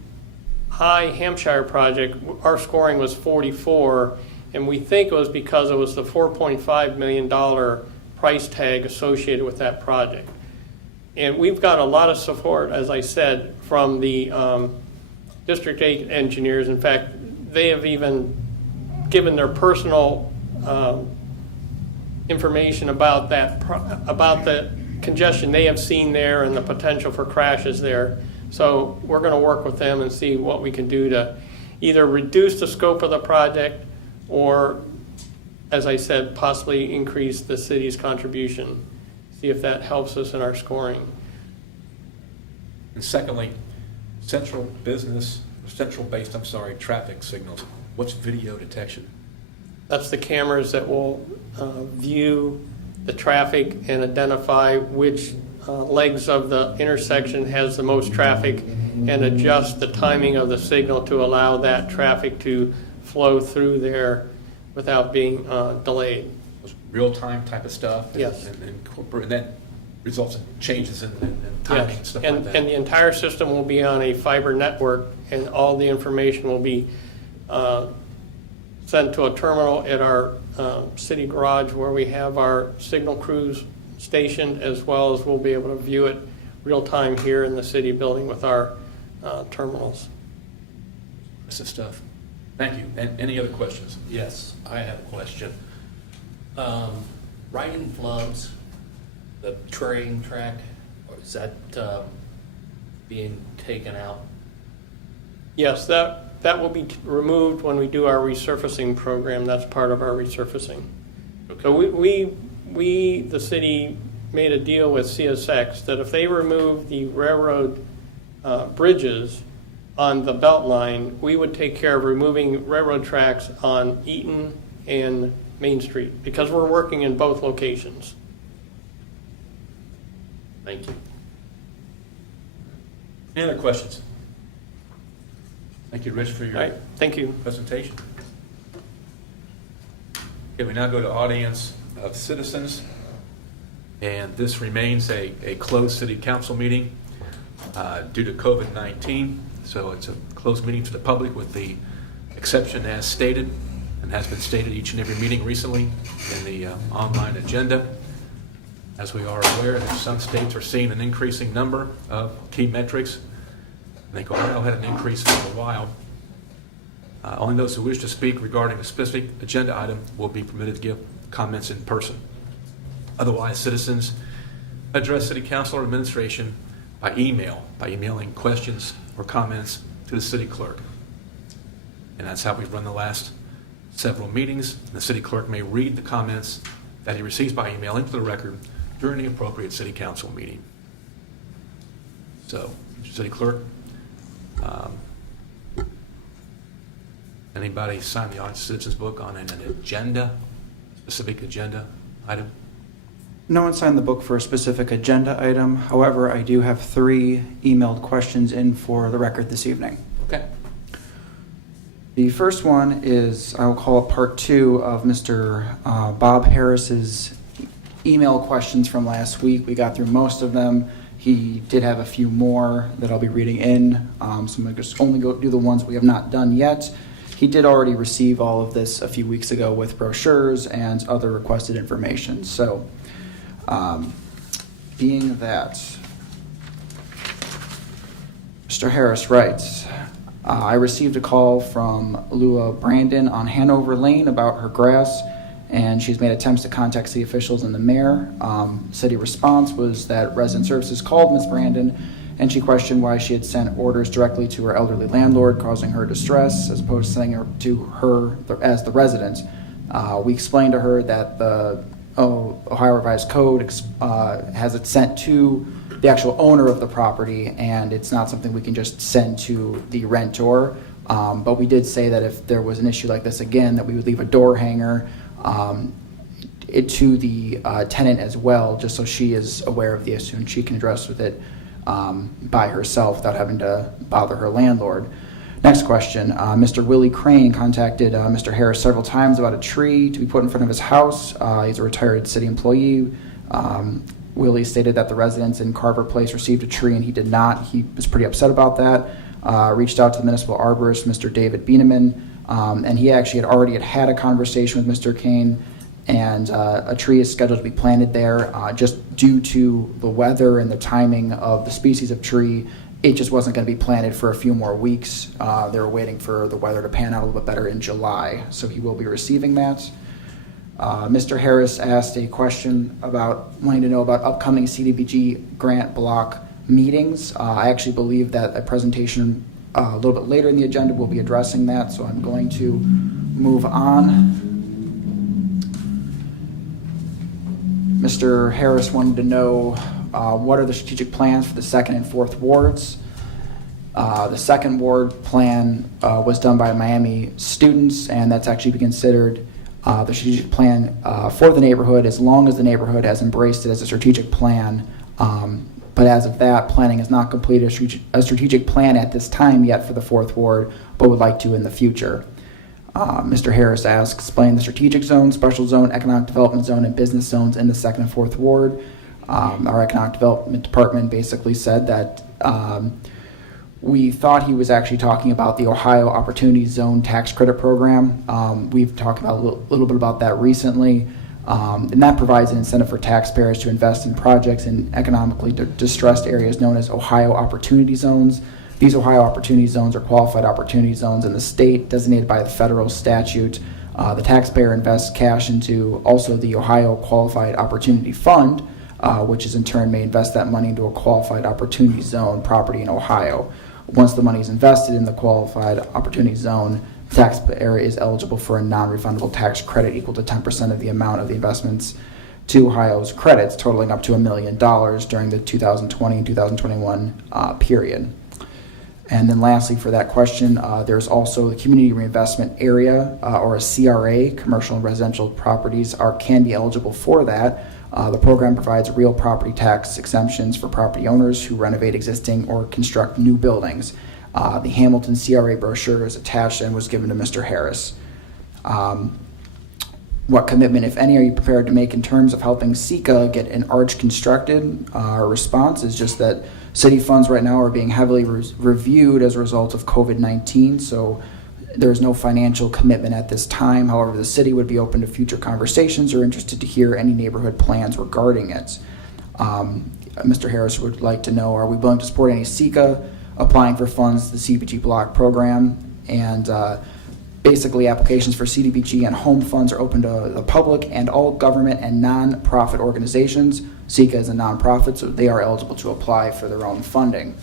High Hampshire project, our scoring was 44, and we think it was because it was the $4.5 million price tag associated with that project. And we've got a lot of support, as I said, from the District 8 engineers. In fact, they have even given their personal information about that, about the congestion they have seen there and the potential for crashes there. So we're going to work with them and see what we can do to either reduce the scope of the project or, as I said, possibly increase the city's contribution. See if that helps us in our scoring. And secondly, central-based traffic signals. What's video detection? That's the cameras that will view the traffic and identify which legs of the intersection has the most traffic and adjust the timing of the signal to allow that traffic to flow through there without being delayed. Real-time type of stuff? Yes. And that results in changes in timing and stuff like that? And the entire system will be on a fiber network, and all the information will be sent to a terminal at our city garage where we have our signal crews stationed, as well as we'll be able to view it real time here in the city building with our terminals. This is stuff. Thank you. And any other questions? Yes, I have a question. Right in Flubs, the train track, is that being taken out? Yes, that will be removed when we do our resurfacing program. That's part of our resurfacing. Okay. So we, the city, made a deal with CSX that if they remove the railroad bridges on the belt line, we would take care of removing railroad tracks on Eaton and Main Street, because we're working in both locations. Thank you. Any other questions? Thank you, Rich, for All your right, thank you. presentation. Okay, we now go to audience of citizens. And this remains a closed city council meeting due to COVID-19. So it's a closed meeting to the public with the exception as stated and has been stated each and every meeting recently in the online agenda. As we are aware, that some states are seeing an increasing number of key metrics. I think Ohio had an increase for a while. Only those who wish to speak regarding a specific agenda item will be permitted to give comments in person. Otherwise, citizens address City Council or administration by email, by emailing questions or comments to the City Clerk. And that's how we've run the last several meetings. The City Clerk may read the comments that he receives by email into the record during the appropriate City Council meeting. So, Mr. City Clerk, anybody sign the Audience Citizens book on an agenda, specific agenda item? No one signed the book for a specific agenda item. However, I do have 3 emailed questions in for the record this evening. Okay. The first one is, I will call it part 2 of Mr. Bob Harris's email questions from last week. We got through most of them. He did have a few more that I'll be reading in, so I'm going to just only go do the ones we have not done yet. He did already receive all of this a few weeks ago with brochures and other requested information. So, being that, Mr. Harris writes, I received a call from Lua Brandon on Hanover Lane about her grass, and she's made attempts to contact city officials and the mayor. City response was that resident services called Ms. Brandon, and she questioned why she had sent orders directly to her elderly landlord, causing her distress, as opposed to sending her to her as the resident. We explained to her that the Ohio Revised Code has it sent to the actual owner of the property, and it's not something we can just send to the rentor. But we did say that if there was an issue like this again, that we would leave a door hanger to the tenant as well, just so she is aware of the issue and she can address with it by herself without having to bother her landlord. Next question. Mr. Willie Crane contacted Mr. Harris several times about a tree to be put in front of his house. He's a retired city employee. Willie stated that the residents in Carver Place received a tree and he did not. He was pretty upset about that. Reached out to the municipal arborist, Mr. David Bieneman, and he actually had a conversation with Mr. Kane, and a tree is scheduled to be planted there. Just due to the weather and the timing of the species of tree, it just wasn't going to be planted for a few more weeks. They were waiting for the weather to pan out a little bit better in July, so he will be receiving that. Mr. Harris asked a question about wanting to know about upcoming CDBG grant block meetings. I actually believe that a presentation a little bit later in the agenda will be addressing that, so I'm going to move on. Mr. Harris wanted to know what are the strategic plans for the 2nd and 4th wards. The 2nd ward plan was done by Miami students, and that's actually been considered the strategic plan for the neighborhood, as long as the neighborhood has embraced it as a strategic plan. But as of that, planning has not completed a strategic plan at this time yet for the 4th ward, but would like to in the future. Mr. Harris asks, explain the strategic zone, special zone, economic development zone, and business zones in the 2nd and 4th ward. Our economic development department basically said that we thought he was actually talking about the Ohio Opportunity Zone Tax Credit Program. We've talked about a little bit about that recently, and that provides an incentive for taxpayers to invest in projects in economically distressed areas known as Ohio Opportunity Zones. These Ohio Opportunity Zones are qualified opportunity zones in the state designated by the federal statute. The taxpayer invests cash into also the Ohio Qualified Opportunity Fund, which is in turn may invest that money into a qualified opportunity zone property in Ohio. Once the money is invested in the qualified opportunity zone, the taxpayer is eligible for a non-refundable tax credit equal to 10% of the amount of the investments to Ohio's credits, totaling up to $1 million during the 2020 and 2021 period. And then lastly, for that question, there's also the Community Reinvestment Area, or a CRA, Commercial and Residential Properties can be eligible for that. The program provides real property tax exemptions for property owners who renovate existing or construct new buildings. The Hamilton CRA brochure is attached and was given to Mr. Harris. What commitment, if any, are you prepared to make in terms of helping SECA get an arch constructed? Our response is just that city funds right now are being heavily reviewed as a result of COVID-19, so there's no financial commitment at this time. However, the city would be open to future conversations or interested to hear any neighborhood plans regarding it. Mr. Harris would like to know, are we willing to support any SECA applying for funds to the CDBG block program? And basically, applications for CDBG and home funds are open to the public and all government and non-profit organizations. SECA is a non-profit, so they are eligible to apply for their own funding.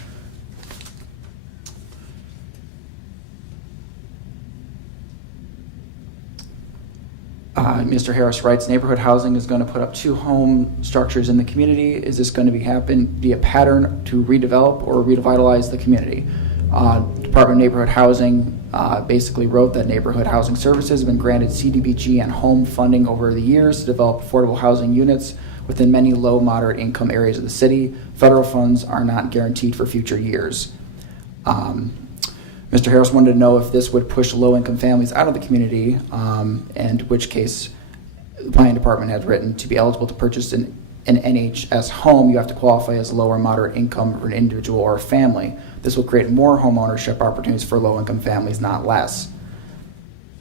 Mr. Harris writes, neighborhood housing is going to put up 2 home structures in the community. Is this going to be a pattern to redevelop or revitalize the community? Department of Neighborhood Housing basically wrote that neighborhood housing services have been granted CDBG and home funding over the years to develop affordable housing units within many low, moderate income areas of the city. Federal funds are not guaranteed for future years. Mr. Harris wanted to know if this would push low-income families out of the community, and in which case the planning department had written to be eligible to purchase an NHS home, you have to qualify as low or moderate income for an individual or a family. This will create more home ownership opportunities for low-income families, not less.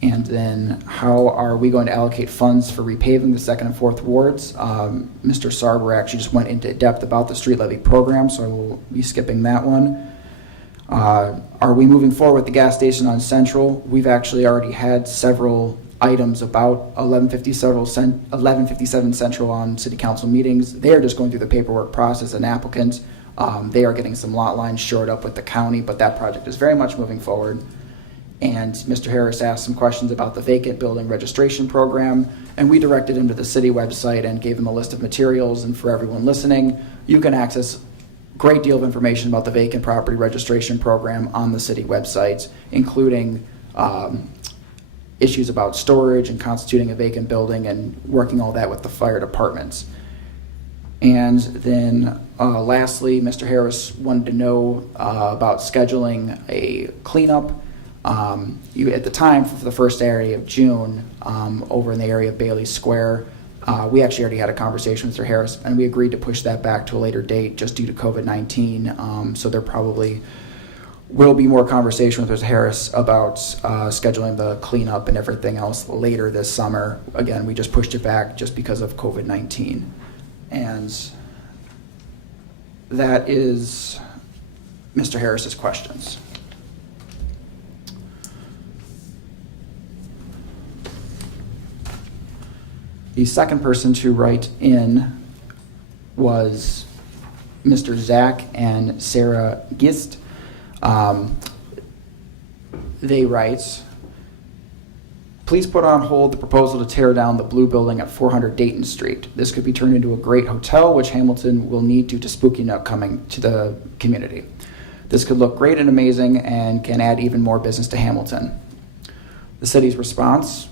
And then how are we going to allocate funds for repaving the 2nd and 4th wards? Mr. Sarber actually just went into depth about the street levy program, so I will be skipping that one. Are we moving forward with the gas station on Central? We've actually already had several items about 1157 Central on city council meetings. They are just going through the paperwork process and applicants. They are getting some lot lines shored up with the county, but that project is very much moving forward. And Mr. Harris asked some questions about the vacant building registration program, and we directed him to the city website and gave him a list of materials. And for everyone listening, you can access great deal of information about the vacant property registration program on the city website, including issues about storage and constituting a vacant building and working all that with the fire departments. And then lastly, Mr. Harris wanted to know about scheduling a cleanup. At the time, for the first area of June, over in the area of Bailey Square, we actually already had a conversation with Mr. Harris, and we agreed to push that back to a later date just due to COVID-19. So there probably will be more conversation with Mr. Harris about scheduling the cleanup and everything else later this summer. Again, we just pushed it back just because of COVID-19. And that is Mr. Harris's questions. The second person to write in was Mr. Zach and Sarah Gist. They write, please put on hold the proposal to tear down the blue building at 400 Dayton Street. This could be turned into a great hotel, which Hamilton will need due to Spooky Nook coming to the community. This could look great and amazing and can add even more business to Hamilton. The city's response,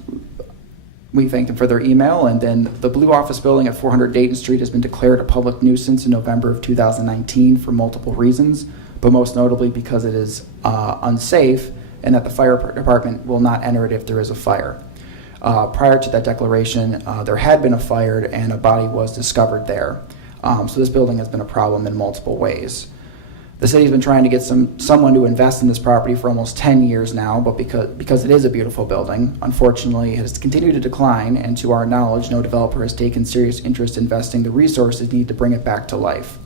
we thank them for their email, and then the blue office building at 400 Dayton Street has been declared a public nuisance in November of 2019 for multiple reasons, but most notably because it is unsafe and that the fire department will not enter it if there is a fire. Prior to that declaration, there had been a fire and a body was discovered there. So this building has been a problem in multiple ways. The city's been trying to get someone to invest in this property for almost 10 years now, but because it is a beautiful building, unfortunately it has continued to decline, and to our knowledge, no developer has taken serious interest in investing the resources needed to bring it back to life.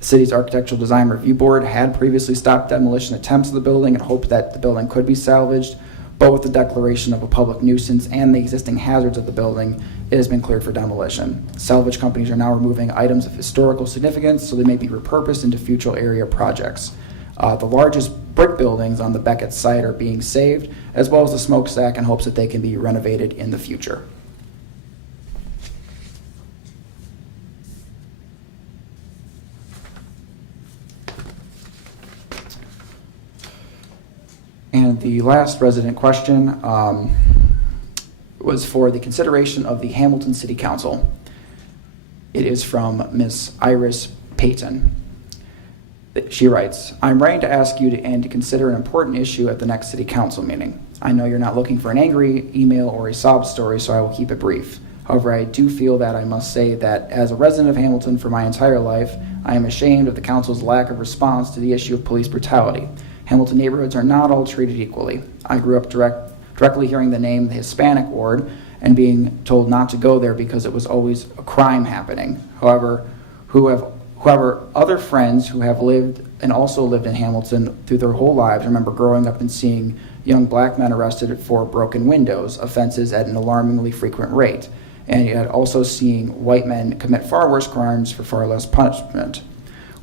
The city's Architectural Design Review Board had previously stopped demolition attempts of the building and hoped that the building could be salvaged, but with the declaration of a public nuisance and the existing hazards of the building, it has been cleared for demolition. Salvage companies are now removing items of historical significance so they may be repurposed into future area projects. The largest brick buildings on the Beckett site are being saved, as well as the smokestack, in hopes that they can be renovated in the future. And the last resident question was for the consideration of the Hamilton City Council. It is from Miss Iris Payton. She writes, I'm writing to ask you to consider an important issue at the next City Council meeting. I know you're not looking for an angry email or a sob story, so I will keep it brief. However, I do feel that I must say that as a resident of Hamilton for my entire life, I am ashamed of the Council's lack of response to the issue of police brutality. Hamilton neighborhoods are not all treated equally. I grew up directly hearing the name the Hispanic Ward and being told not to go there because it was always a crime happening. However, other friends who have lived and also lived in Hamilton through their whole lives remember growing up and seeing young black men arrested for broken windows, offenses at an alarmingly frequent rate, and yet also seeing white men commit far worse crimes for far less punishment.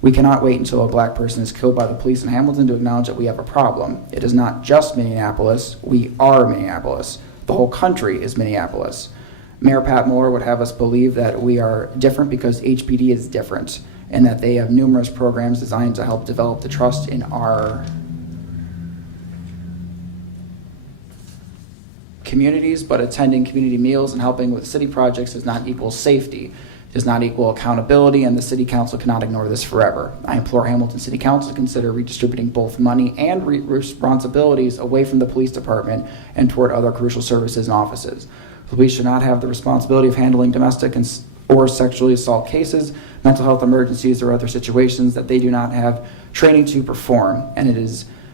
We cannot wait until a black person is killed by the police in Hamilton to acknowledge that we have a problem. It is not just Minneapolis. We are Minneapolis. The whole country is Minneapolis. Mayor Pat Mueller would have us believe that we are different because HPD is different, and that they have numerous programs designed to help develop the trust in our communities, but attending community meals and helping with city projects does not equal safety, does not equal accountability, and the City Council cannot ignore this forever. I implore Hamilton City Council to consider redistributing both money and responsibilities away from the police department and toward other crucial services and offices. The police should not have the responsibility of handling domestic or sexually assault cases, mental health emergencies, or other situations that they do not have training to perform. And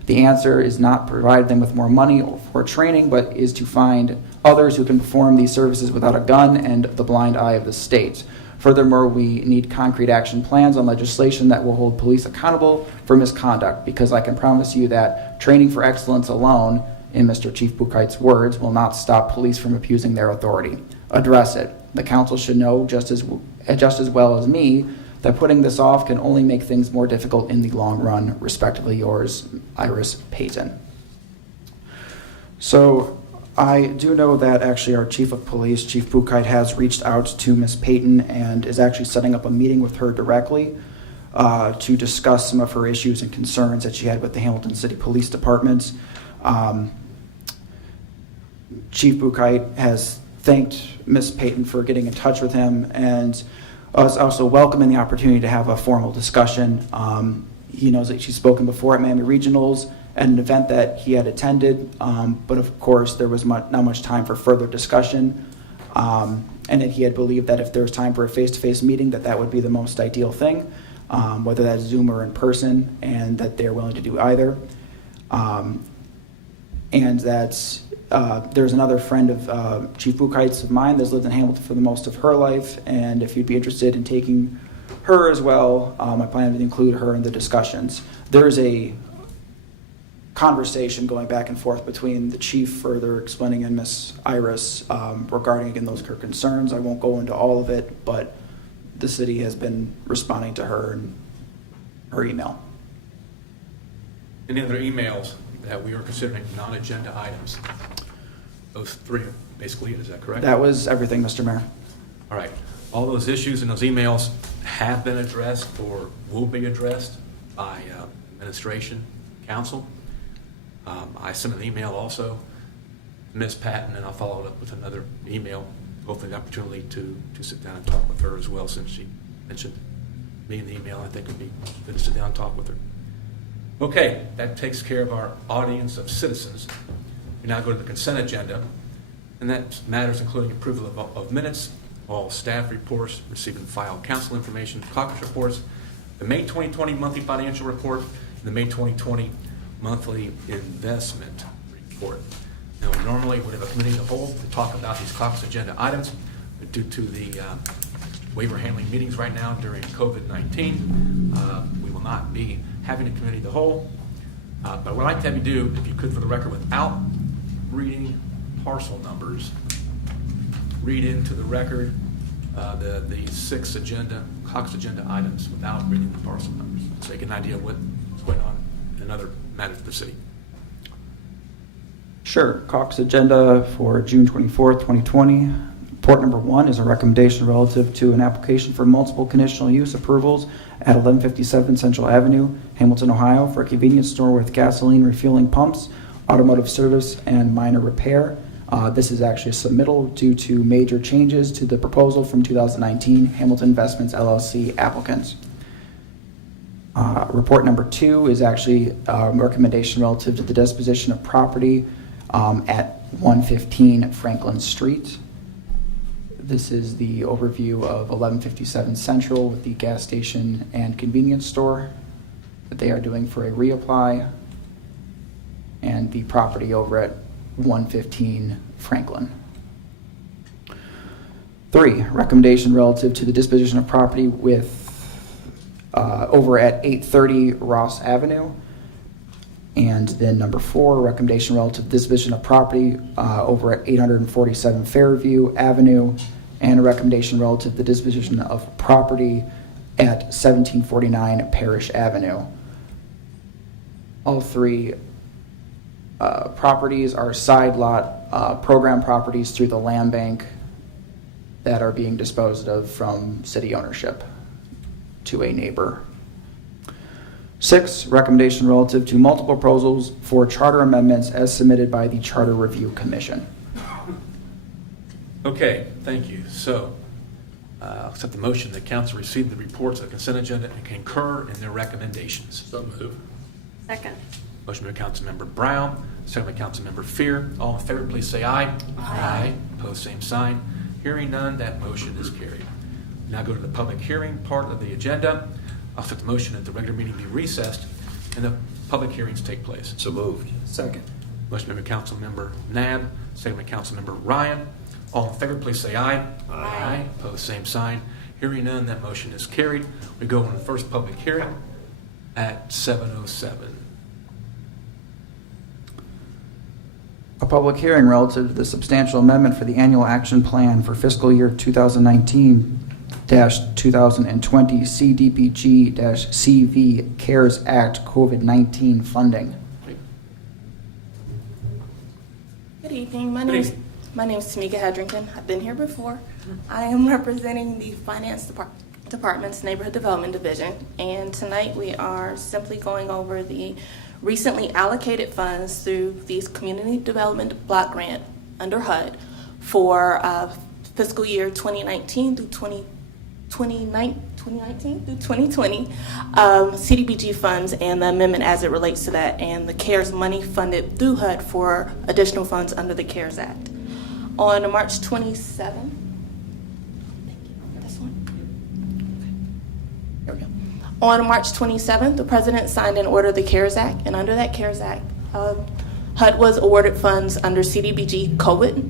the answer is not provide them with more money for training, but is to find others who can perform these services without a gun and the blind eye of the state. Furthermore, we need concrete action plans on legislation that will hold police accountable for misconduct, because I can promise you that training for excellence alone, in Mr. Chief Buchheit's words, will not stop police from abusing their authority. Address it. The council should know just as well as me that putting this off can only make things more difficult in the long run. Respectfully yours, Iris Payton. So I do know that actually our chief of police, Chief Buchheit, has reached out to Ms. Payton and is actually setting up a meeting with her directly to discuss some of her issues and concerns that she had with the Hamilton City Police Department. Chief Buchheit has thanked Ms. Payton for getting in touch with him and was also welcoming the opportunity to have a formal discussion. He knows that she's spoken before at Miami Regionals at an event that he had attended, but of course there was not much time for further discussion, and that he had believed that if there was time for a face-to-face meeting, that would be the most ideal thing, whether that's Zoom or in person, and that they're willing to do either. And that there's another friend of Chief Buchheit's of mine that's lived in Hamilton for the most of her life, and if you'd be interested in taking her as well, I plan to include her in the discussions. There's a conversation going back and forth between the chief further explaining and Miss Iris regarding, again, those her concerns. I won't go into all of it, but the city has been responding to her in her email. Any other emails that we are considering non-agenda items? Those three are basically it, is that correct? That was everything, Mr. Mayor. All right. All those issues in those emails have been addressed or will be addressed by administration, council. I sent an email also to Ms. Patton, and I'll follow it up with another email, hopefully the opportunity to sit down and talk with her as well, since she mentioned me in the email. I think it would be good to sit down and talk with her. Okay, that takes care of our audience of citizens. We now go to the consent agenda, and that matters including approval of minutes, all staff reports, receive and file council information, caucus reports, the May 2020 monthly financial report, and the May 2020 monthly investment report. Now, we normally would have a committee of the whole to talk about these caucus agenda items, but due to the waiver handling meetings right now during COVID-19, we will not be having a committee of the whole. But what I'd like to have you do, if you could for the record, without reading parcel numbers, read into the record the 6 caucus agenda items without reading the parcel numbers, so you get an idea of what's going on in other matters of the city. Sure. Caucus agenda for June 24th, 2020. Report number 1 is a recommendation relative to an application for multiple conditional use approvals at 1157 Central Avenue, Hamilton, Ohio, for a convenience store with gasoline refueling pumps, automotive service and minor repair. This is actually a submittal due to major changes to the proposal from 2019 Hamilton Investments LLC applicants. Report number 2 is actually a recommendation relative to the disposition of property at 115 Franklin Street. This is the overview of 1157 Central with the gas station and convenience store that they are doing for a reapply, and the property over at 115 Franklin. 3, recommendation relative to the disposition of property with over at 830 Ross Avenue. And then number 4, recommendation relative to disposition of property over at 847 Fairview Avenue, and a recommendation relative to the disposition of property at 1749 Parish Avenue. All 3 properties are side lot program properties through the land bank that are being disposed of from city ownership to a neighbor. 6, recommendation relative to multiple proposals for charter amendments as submitted by the Charter Review Commission. Okay, thank you. So, I'll accept the motion that council receive the reports of the consent agenda and concur in their recommendations. So move. Second. Motion by Councilmember Brown, second by Councilmember Fear. All in favor, please say aye. Aye. Opposed, same sign. Hearing none, that motion is carried. Now go to the public hearing part of the agenda. I'll accept the motion that the regular meeting be recessed and the public hearings take place. So moved. Second. Motion by Councilmember Nab, second by Councilmember Ryan. All in favor, please say aye. Aye. Opposed, same sign. Hearing none, that motion is carried. We go on the first public hearing at 7:07. A public hearing relative to the substantial amendment for the annual action plan for fiscal year 2019-2020 CDBG-CV CARES Act COVID-19 funding. Good evening. My Good name is evening. Tamika Hedrington. I've been here before. I am representing the Finance Department's Neighborhood Development Division, and tonight we are simply going over the recently allocated funds through the Community Development Block Grant under HUD for fiscal year 2019 through 2020 CDBG funds and the amendment as it relates to that, and the CARES money funded through HUD for additional funds under the CARES Act. On March 27th, this one. There we go. On March 27th, the President signed and ordered the CARES Act, and under that CARES Act, HUD was awarded funds under CDBG COVID.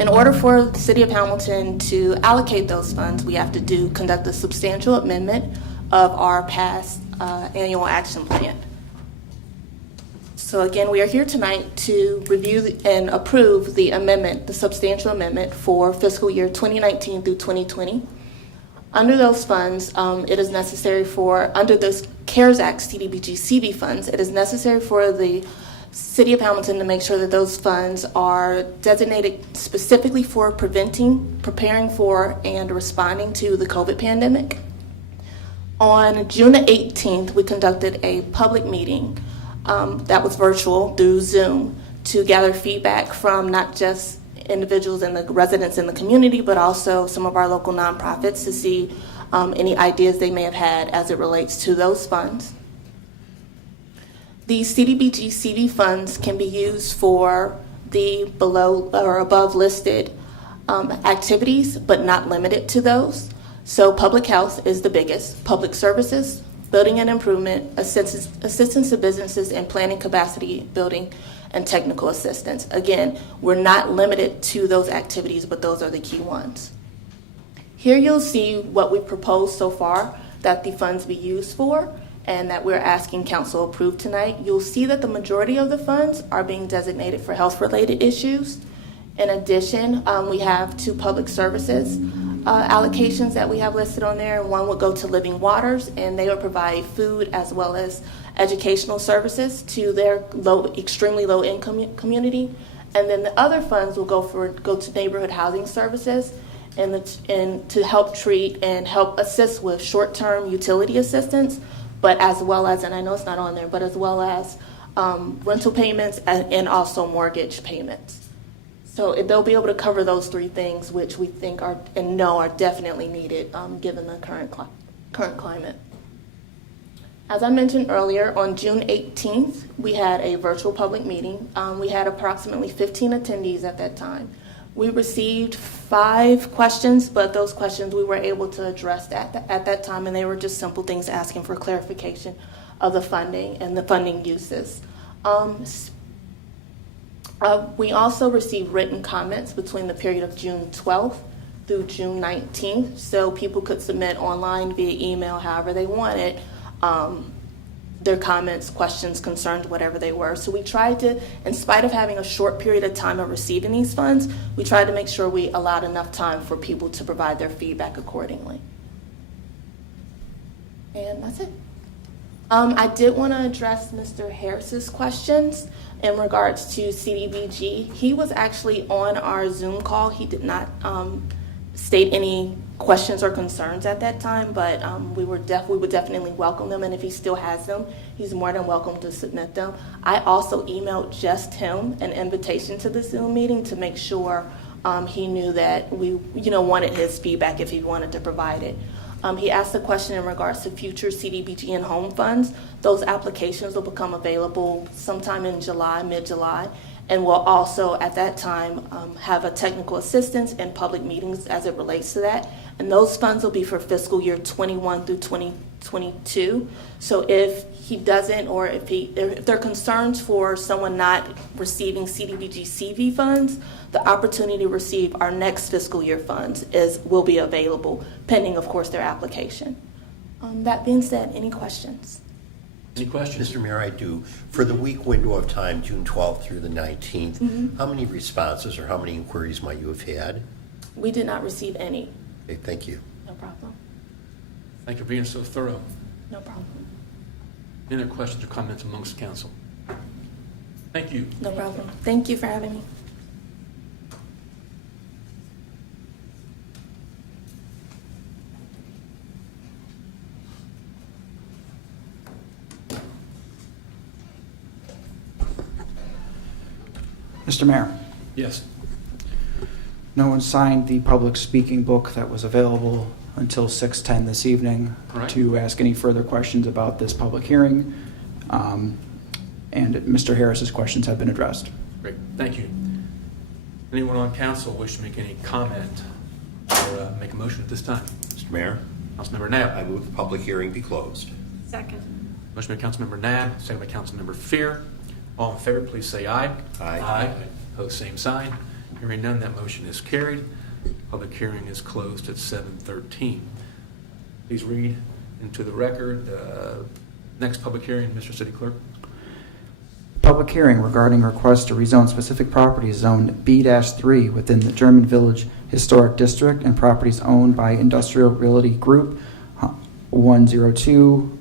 In order for the City of Hamilton to allocate those funds, we have to conduct a substantial amendment of our past annual action plan. So again, we are here tonight to review and approve the amendment, the substantial amendment for fiscal year 2019 through 2020. Under those funds, it is necessary under those CARES Act CDBG CV funds, it is necessary for the City of Hamilton to make sure that those funds are designated specifically for preparing for, and responding to the COVID pandemic. On June the 18th, we conducted a public meeting that was virtual through Zoom to gather feedback from not just individuals and the residents in the community, but also some of our local nonprofits to see any ideas they may have had as it relates to those funds. The CDBG CV funds can be used for the below or above listed activities, but not limited to those. So public health is the biggest, public services, building and improvement, assistance to businesses, and planning capacity building and technical assistance. Again, we're not limited to those activities, but those are the key ones. Here you'll see what we proposed so far that the funds be used for, and that we're asking council approve tonight. You'll see that the majority of the funds are being designated for health-related issues. In addition, we have 2 public services allocations that we have listed on there. One would go to Living Waters, and they will provide food as well as educational services to their extremely low income community. And then the other funds will go to neighborhood housing services and to help treat and help assist with short-term utility assistance, but as well as, and I know it's not on there, but as well as rental payments, and also mortgage payments. So they'll be able to cover those three things, which we think are and know are definitely needed given the current climate. As I mentioned earlier, on June 18th, we had a virtual public meeting. We had approximately 15 attendees at that time. We received 5 questions, but those questions we were able to address at that time, and they were just simple things asking for clarification of the funding and the funding uses. We also received written comments between the period of June 12th through June 19th, so people could submit online via email however they wanted their comments, questions, concerns, whatever they were. So we tried to, in spite of having a short period of time of receiving these funds, we tried to make sure we allowed enough time for people to provide their feedback accordingly. And that's it. I did want to address Mr. Harris's questions in regards to CDBG. He was actually on our Zoom call. He did not state any questions or concerns at that time, but we would definitely welcome them, and if he still has them, he's more than welcome to submit them. I also emailed just him an invitation to the Zoom meeting to make sure he knew that we wanted his feedback if he wanted to provide it. He asked a question in regards to future CDBG and home funds. Those applications will become available sometime in July, mid-July, and we'll also at that time have a technical assistance and public meetings as it relates to that. And those funds will be for fiscal year 21 through 2022. So if he doesn't, or if there are concerns for someone not receiving CDBG CV funds, the opportunity to receive our next fiscal year funds will be available, pending, of course, their application. That being said, any questions? Any questions? Mr. Mayor, I do. For the week window of time, June 12th through the 19th, how many responses or how many inquiries might you have had? We did not receive any. Okay, thank you. No problem. Thank you for being so thorough. No problem. Any other questions or comments amongst council? Thank you. No problem. Thank you for having me. Mr. Mayor, Yes. no one signed the public speaking book that was available until 6:10 this evening All right. to ask any further questions about this public hearing. And Mr. Harris's questions have been addressed. Great. Thank you. Anyone on council wish to make any comment or make a motion at this time? Mr. Mayor, Councilmember I Nab. move the public hearing be closed. Second. Motion by Councilmember Nab, second by Councilmember Fear. All in favor, please say aye. Aye. Aye. Opposed, same sign. Hearing none, that motion is carried. Public hearing is closed at 7:13. Please read into the record next public hearing, Mr. City Clerk. Public hearing regarding request to rezone specific properties zoned B-3 within the German Village Historic District and properties owned by Industrial Realty Group 102,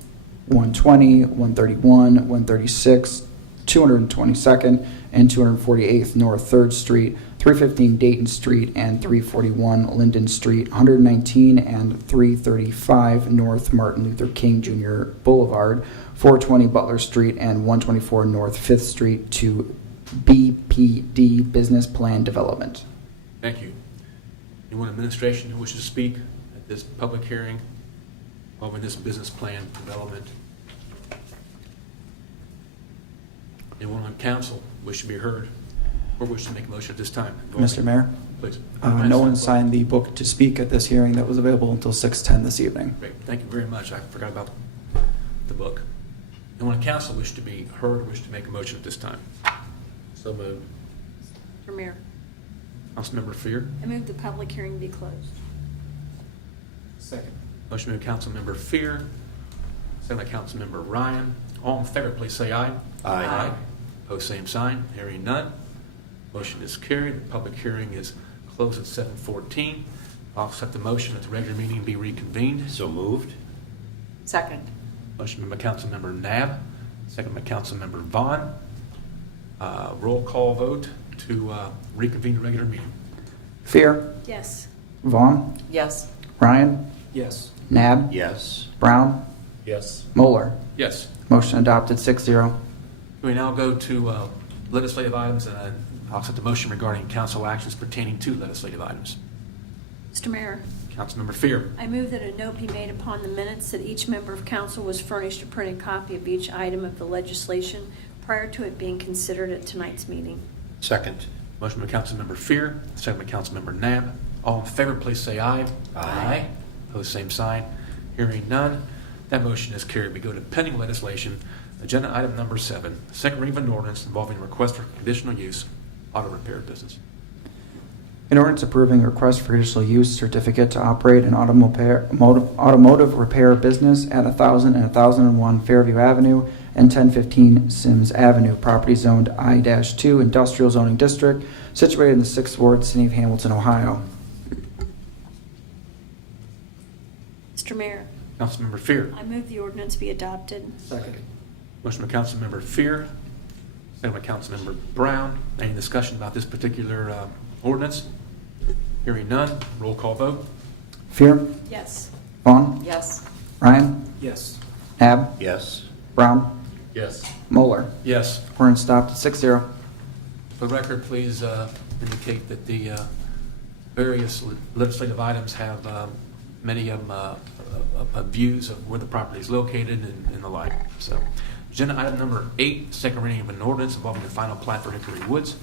120, 131, 136, 222nd and 248th North 3rd Street, 315 Dayton Street, and 341 Linden Street, 119 and 335 North Martin Luther King Jr. Boulevard, 420 Butler Street, and 124 North 5th Street to BPD Business Plan Development. Thank you. Anyone in administration who wishes to speak at this public hearing over this business plan development? Anyone on council wish to be heard or wish to make a motion at this time? Mr. Mayor, Please. no one signed the book to speak at this hearing that was available until 6:10 this evening. Great. Thank you very much. I forgot about the book. Anyone on council wish to be heard or wish to make a motion at this time? So moved. Mr. Mayor, Councilmember Fear. I move the public hearing be closed. Second. Motion by Councilmember Fear, second by Councilmember Ryan. All in favor, please say aye. Aye. Opposed, same sign. Hearing none. Motion is carried. The public hearing is closed at 7:14. I'll accept the motion that the regular meeting be reconvened. So moved. Second. Motion by Councilmember Nab, second by Councilmember Vaughn. Roll call vote to reconvene the regular meeting. Fear, Yes. Vaughn, Yes. Ryan, Yes. Nab, Yes. Brown, Yes. Moeller. Yes. Motion adopted 6-0. We now go to legislative items, and I'll accept the motion regarding council actions pertaining to legislative items. Mr. Mayor, Councilmember Fear. I move that a note be made upon the minutes that each member of council was furnished a printed copy of each item of the legislation prior to it being considered at tonight's meeting. Second. Motion by Councilmember Fear, second by Councilmember Nab. All in favor, please say aye. Aye. Opposed, same sign. Hearing none, that motion is carried. We go to pending legislation. Agenda item number 7, second reading of an ordinance involving request for conditional use auto repair business. An ordinance approving a request for conditional use certificate to operate an automotive repair business at 1000 and 1001 Fairview Avenue and 1015 Sims Avenue, property zoned I-2 Industrial Zoning District, situated in the 6th Ward, City of Hamilton, Ohio. Mr. Mayor, Councilmember Fear. I move the ordinance be adopted. Second. Motion by Councilmember Fear, second by Councilmember Brown. Any discussion about this particular ordinance? Hearing none, roll call vote. Fear, Yes. Vaughn, Yes. Ryan, Yes. Nab, Yes. Brown, Yes. Moeller. Yes. Ordinance adopted 6-0. For the record, please indicate that the various legislative items have many of them views of where the property is located and the like. So, agenda item number 8, second reading of an ordinance involving the final plat for Hickory Woods.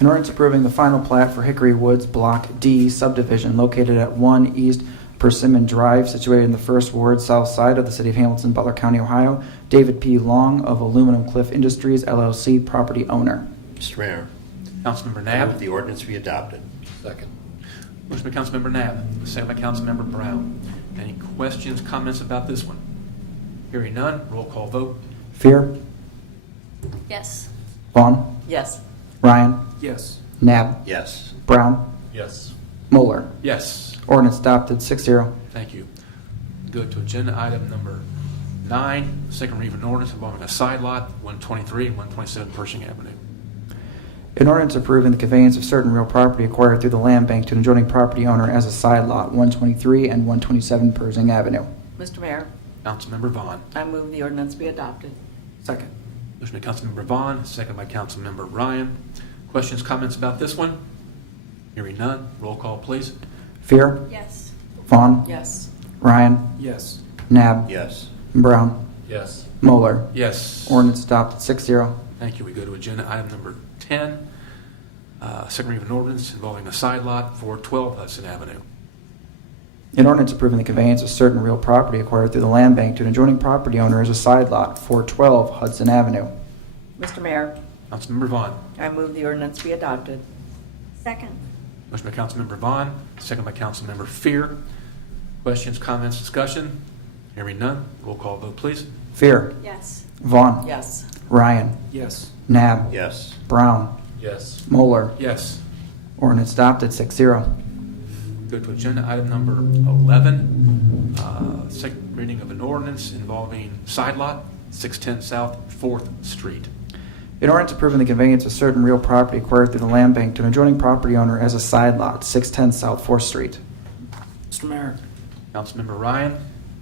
An ordinance approving the final plat for Hickory Woods Block D subdivision located at 1 East Persimmon Drive, situated in the 1st Ward, south side of the City of Hamilton, Butler County, Ohio. David P. Long of Aluminum Cliff Industries, LLC, property owner. Mr. Mayor. Councilmember I move Nab. the ordinance be adopted. Second. Motion by Councilmember Nab, second by Councilmember Brown. Any questions, comments about this one? Hearing none, roll call vote. Fear, Yes. Vaughn, Yes. Ryan, Yes. Nab, Yes. Brown, Yes. Moeller. Yes. Ordinance adopted 6-0. Thank you. Go to agenda item number 9, second reading of an ordinance involving a side lot, 123 and 127 Pershing Avenue. An ordinance approving the conveyance of certain real property acquired through the land bank to an adjoining property owner as a side lot, 123 and 127 Pershing Avenue. Mr. Mayor, Councilmember Vaughn. I move the ordinance be adopted. Second. Motion by Councilmember Vaughn, second by Councilmember Ryan. Questions, comments about this one? Hearing none, roll call, please. Fear, Yes. Vaughn, Yes. Ryan, Yes. Nab, Yes. Brown, Yes. Moeller. Yes. Ordinance adopted 6-0. Thank you. We go to agenda item number 10, second reading of an ordinance involving a side lot, 412 Hudson Avenue. An ordinance approving the conveyance of certain real property acquired through the land bank to an adjoining property owner as a side lot, 412 Hudson Avenue. Mr. Mayor, Councilmember Vaughn. I move the ordinance be adopted. Second. Motion by Councilmember Vaughn, second by Councilmember Fear. Questions, comments, discussion? Hearing none, roll call vote, please. Fear, Yes. Vaughn, Yes. Ryan, Yes. Nab, Yes. Brown, Yes. Moeller. Yes. Ordinance adopted 6-0. Go to agenda item number 11, second reading of an ordinance involving side lot, 610 South 4th Street. An ordinance approving the conveyance of certain real property acquired through the land bank to an adjoining property owner as a side lot, 610 South 4th Street. Mr. Mayor, Councilmember Ryan.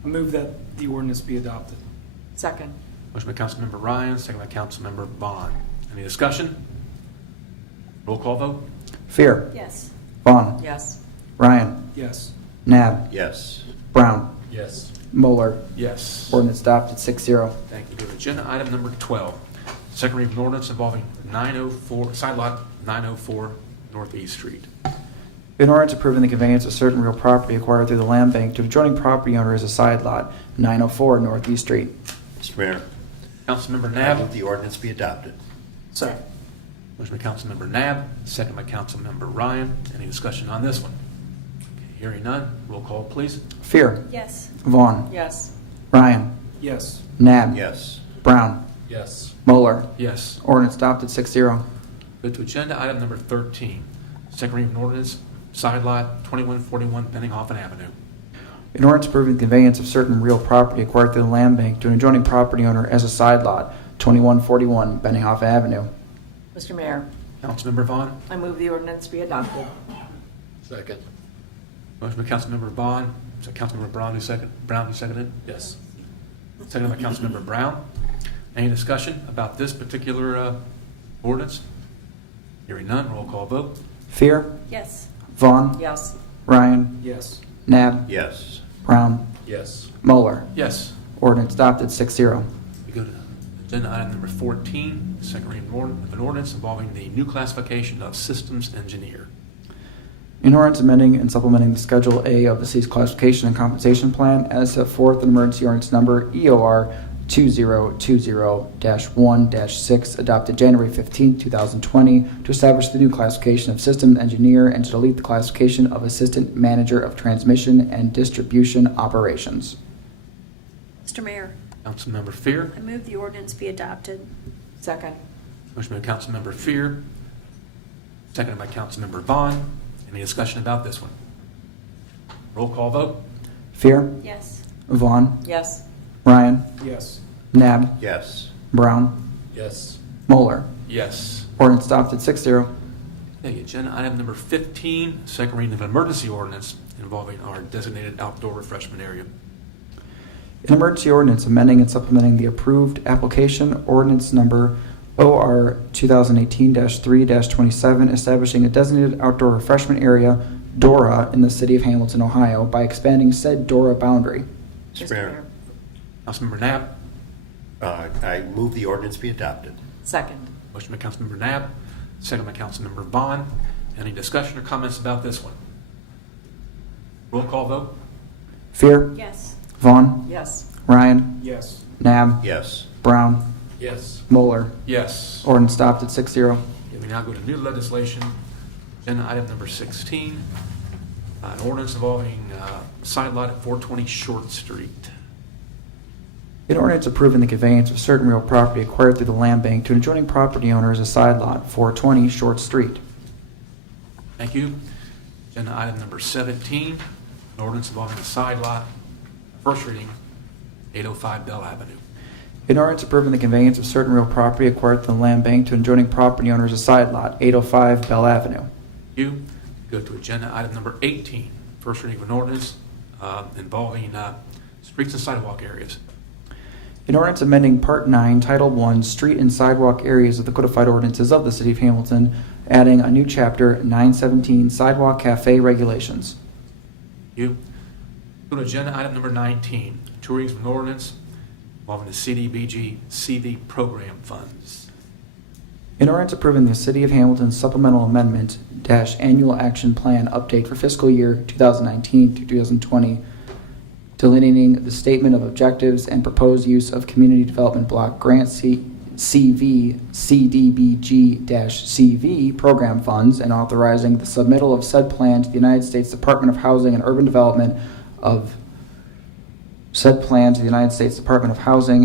I move that the ordinance be adopted. Second. Motion by Councilmember Ryan, second by Councilmember Vaughn. Any discussion? Roll call vote. Fear, Yes. Vaughn, Yes. Ryan, Yes. Nab, Yes. Brown, Yes. Moeller. Yes. Ordinance adopted 6-0. Thank you. Go to agenda item number 12, second reading of an ordinance involving 904, side lot 904 Northeast Street. An ordinance approving the conveyance of certain real property acquired through the land bank to an adjoining property owner as a side lot, 904 Northeast Street. Mr. Mayor. Councilmember I Nab. move the ordinance be adopted. Second. Motion by Councilmember Nab, second by Councilmember Ryan. Any discussion on this one? Okay, hearing none, roll call, please. Fear, Yes. Vaughn, Yes. Ryan, Yes. Nab, Yes. Brown, Yes. Moeller. Yes. Ordinance adopted 6-0. Go to agenda item number 13, second reading of an ordinance, side lot 2141 Benninghoffen Avenue. An ordinance approving the conveyance of certain real property acquired through the land bank to an adjoining property owner as a side lot, 2141 Benninghoff Avenue. Mr. Mayor, Councilmember Vaughn. I move the ordinance be adopted. Second. Motion by Councilmember Vaughn. Is that Councilmember Brown who seconded? Yes. Seconded by Councilmember Brown. Any discussion about this particular ordinance? Hearing none, roll call vote. Fear, Yes. Vaughn, Yes. Ryan, Yes. Nab, Yes. Brown, Yes. Moeller. Yes. Ordinance adopted 6-0. We go to agenda item number 14, second reading of an ordinance involving the new classification of systems engineer. An ordinance amending and supplementing the Schedule A of the city's classification and compensation plan as set forth in emergency ordinance number EOR 2020-1-6 adopted January 15, 2020 to establish the new classification of system engineer and to delete the classification of assistant manager of transmission and distribution operations. Mr. Mayor, Councilmember Fear. I move the ordinance be adopted. Second. Motion by Councilmember Fear, seconded by Councilmember Vaughn. Any discussion about this one? Roll call vote. Fear, Yes. Vaughn, Yes. Ryan, Yes. Nab, Yes. Brown, Yes. Moeller. Yes. Ordinance adopted 6-0. Okay, agenda item number 15, second reading of an emergency ordinance involving our designated outdoor refreshment area. An emergency ordinance amending and supplementing the approved application ordinance number OR 2018-3-27 establishing a designated outdoor refreshment area, DORA, in the city of Hamilton, Ohio by expanding said DORA boundary. Mr. Mayor, Councilmember Nab. I move the ordinance be adopted. Second. Motion by Councilmember Nab, second by Councilmember Vaughn. Any discussion or comments about this one? Roll call vote. Fear, Yes. Vaughn, Yes. Ryan, Yes. Nab, Yes. Brown, Yes. Moeller. Yes. Ordinance adopted 6-0. Okay, we now go to new legislation. Agenda item number 16, an ordinance involving side lot at 420 Short Street. An ordinance approving the conveyance of certain real property acquired through the land bank to an adjoining property owner as a side lot, 420 Short Street. Thank you. Agenda item number 17, an ordinance involving a side lot, first reading, 805 Bell Avenue. An ordinance approving the conveyance of certain real property acquired through the land bank to an adjoining property owner as a side lot, 805 Bell Avenue. Thank you. Go to agenda item number 18, first reading of an ordinance involving streets and sidewalk areas. An ordinance amending Part 9, Title 1, Street and Sidewalk Areas of the Codified Ordinances of the City of Hamilton, adding a new chapter, 917, Sidewalk Cafe Regulations. Thank you. Go to agenda item number 19, two readings of an ordinance involving the CDBG CV program funds. An ordinance approving the City of Hamilton's supplemental amendment dash annual action plan update for fiscal year 2019 to 2020, delineating the statement of objectives and proposed use of community development block grant CV CDBG-CV program funds and authorizing the submittal of said plan to the United States Department of Housing and Urban Development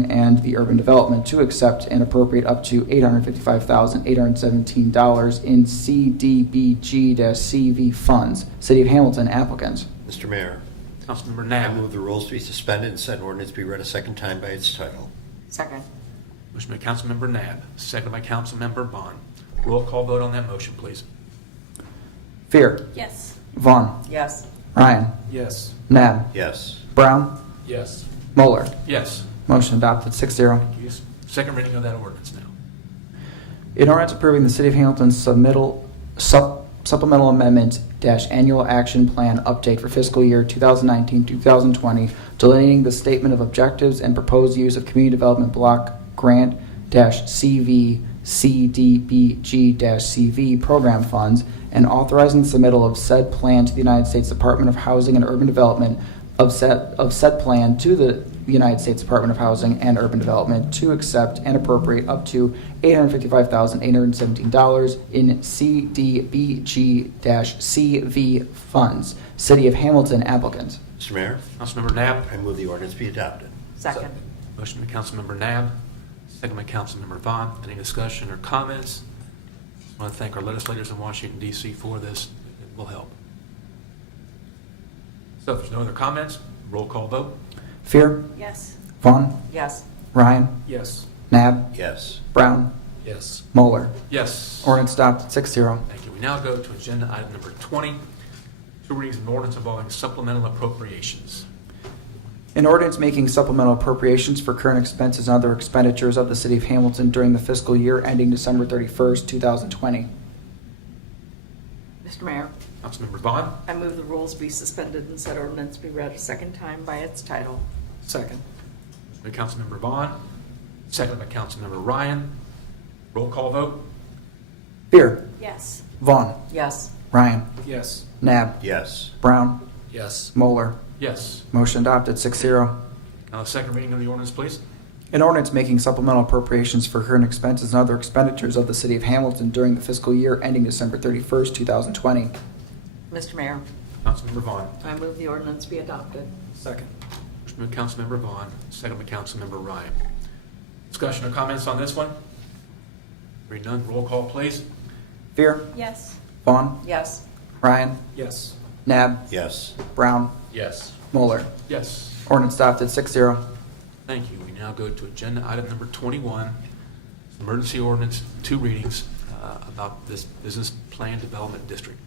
and the Urban Development to accept and appropriate up to $855,817 in CDBG-CV funds. City of Hamilton applicants. Mr. Mayor, Councilmember I Nab. move the rules to be suspended and said ordinance be read a second time by its title. Second. Motion by Councilmember Nab, second by Councilmember Vaughn. Roll call vote on that motion, please. Fear, Yes. Vaughn, Yes. Ryan, Yes. Nab, Yes. Brown, Yes. Moeller. Yes. Motion adopted 6-0. Thank you. Second reading of that ordinance now. An ordinance approving the City of Hamilton's supplemental amendment dash annual action plan update for fiscal year 2019-2020, delineating the statement of objectives and proposed use of community development block grant dash CV CDBG dash CV program funds and authorizing the submittal of said plan to the United States Department of Housing and Urban Development of said plan to the United States Department of Housing and Urban Development to accept and appropriate up to $855,817 in CDBG-CV funds. City of Hamilton applicants. Mr. Mayor, Councilmember Nab. I move the ordinance be adopted. Second. Motion by Councilmember Nab, second by Councilmember Vaughn. Any discussion or comments? I want to thank our legislators in Washington, D.C. for this. It will help. So if there's no other comments, roll call vote. Fear, Yes. Vaughn, Yes. Ryan, Yes. Nab, Yes. Brown, Yes. Moeller. Yes. Ordinance adopted 6-0. Thank you. We now go to agenda item number 20, two readings of an ordinance involving supplemental appropriations. An ordinance making supplemental appropriations for current expenses and other expenditures of the City of Hamilton during the fiscal year ending December 31st, 2020. Mr. Mayor, Councilmember Vaughn. I move the rules be suspended and said ordinance be read a second time by its title. Second. By Councilmember Vaughn, seconded by Councilmember Ryan. Roll call vote. Fear. Yes. Vaughn. Yes. Ryan. Yes. Nab. Yes. Brown. Yes. Moeller. Yes. Motion adopted 6-0. Now the second reading of the ordinance, please. An ordinance making supplemental appropriations for current expenses and other expenditures of the City of Hamilton during the fiscal year ending December 31st, 2020. Mr. Mayor, Councilmember Vaughn. I move the ordinance be adopted. Second. Motion by Councilmember Vaughn, second by Councilmember Ryan. Discussion or comments on this one? Hearing none, roll call, please. Fear. Yes. Vaughn. Yes. Ryan. Yes. Nab. Yes. Brown. Yes. Moeller. Yes. Ordinance adopted 6-0. Thank you. We now go to agenda item number 21, emergency ordinance, 2 readings about this business plan development district.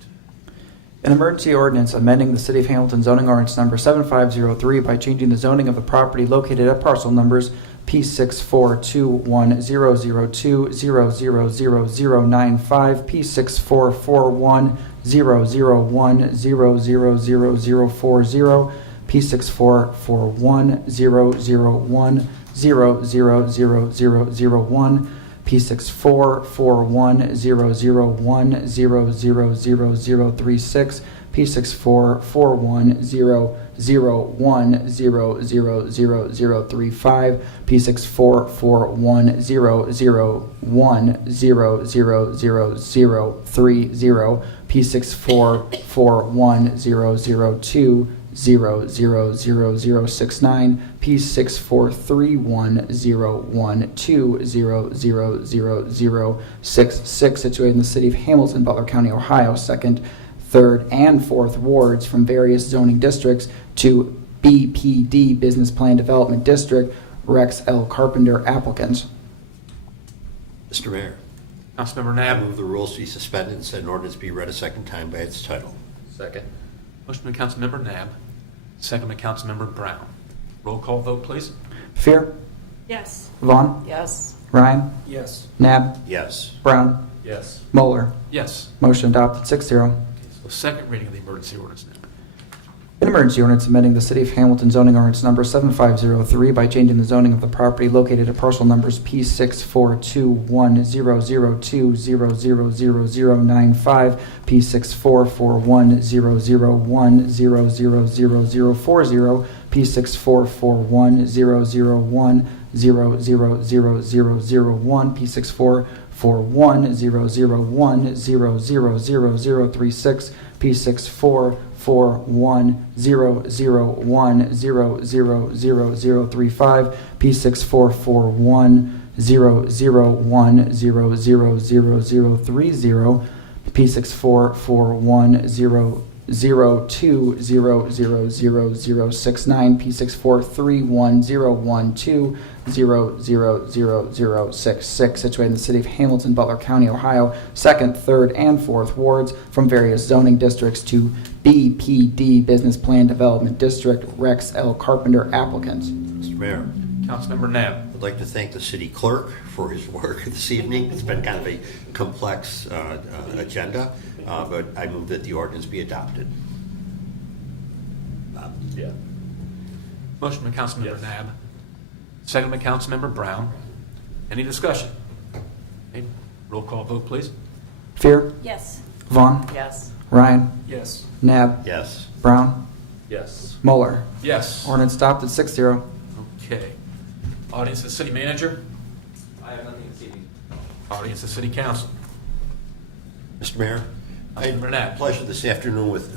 An emergency ordinance amending the City of Hamilton zoning ordinance number 7503 by changing the zoning of the property located at parcel numbers P6421002000095, P644100100040, P644100100001, P644100100036, P644100100035, P644100100030, P644100200069, P643101200066, situated in the City of Hamilton, Butler County, Ohio, 2nd, 3rd, and 4th wards from various zoning districts to BPD Business Plan Development District, Rex L. Carpenter applicant. Mr. Mayor, Councilmember I Nab. move the rules be suspended and said ordinance be read a second time by its title. Second. Motion by Councilmember Nab, second by Councilmember Brown. Roll call vote, please. Fear. Yes. Vaughn. Yes. Ryan. Yes. Nab. Yes. Brown. Yes. Moeller. Yes. Motion adopted 6-0. So second reading of the emergency ordinance now. An emergency ordinance amending the City of Hamilton zoning ordinance number 7503 by changing the zoning of the property located at parcel numbers P642100000095, P644100100040, P644100100001, P644100100036, P644100100035, P644100100030, P644100200069, P643101200066, situated in the City of Hamilton, Butler County, Ohio, 2nd, 3rd, and 4th wards from various zoning districts to BPD Business Plan Development District, Rex L. Carpenter applicant. Mr. Mayor, Councilmember Nab. I'd like to thank the city clerk for his work this evening. It's been kind of a complex agenda, but I move that the ordinance be adopted. Yeah. Motion by Councilmember Yes. Nab, second by Councilmember Brown. Any discussion? Okay. Roll call vote, please. Fear. Yes. Vaughn. Yes. Ryan. Yes. Nab. Yes. Brown. Yes. Moeller. Yes. Ordinance adopted 6-0. Okay. Audience of the city manager. I have nothing this evening. Audience of city council. Mr. Mayor, I had Councilmember Knapp. pleasure this afternoon with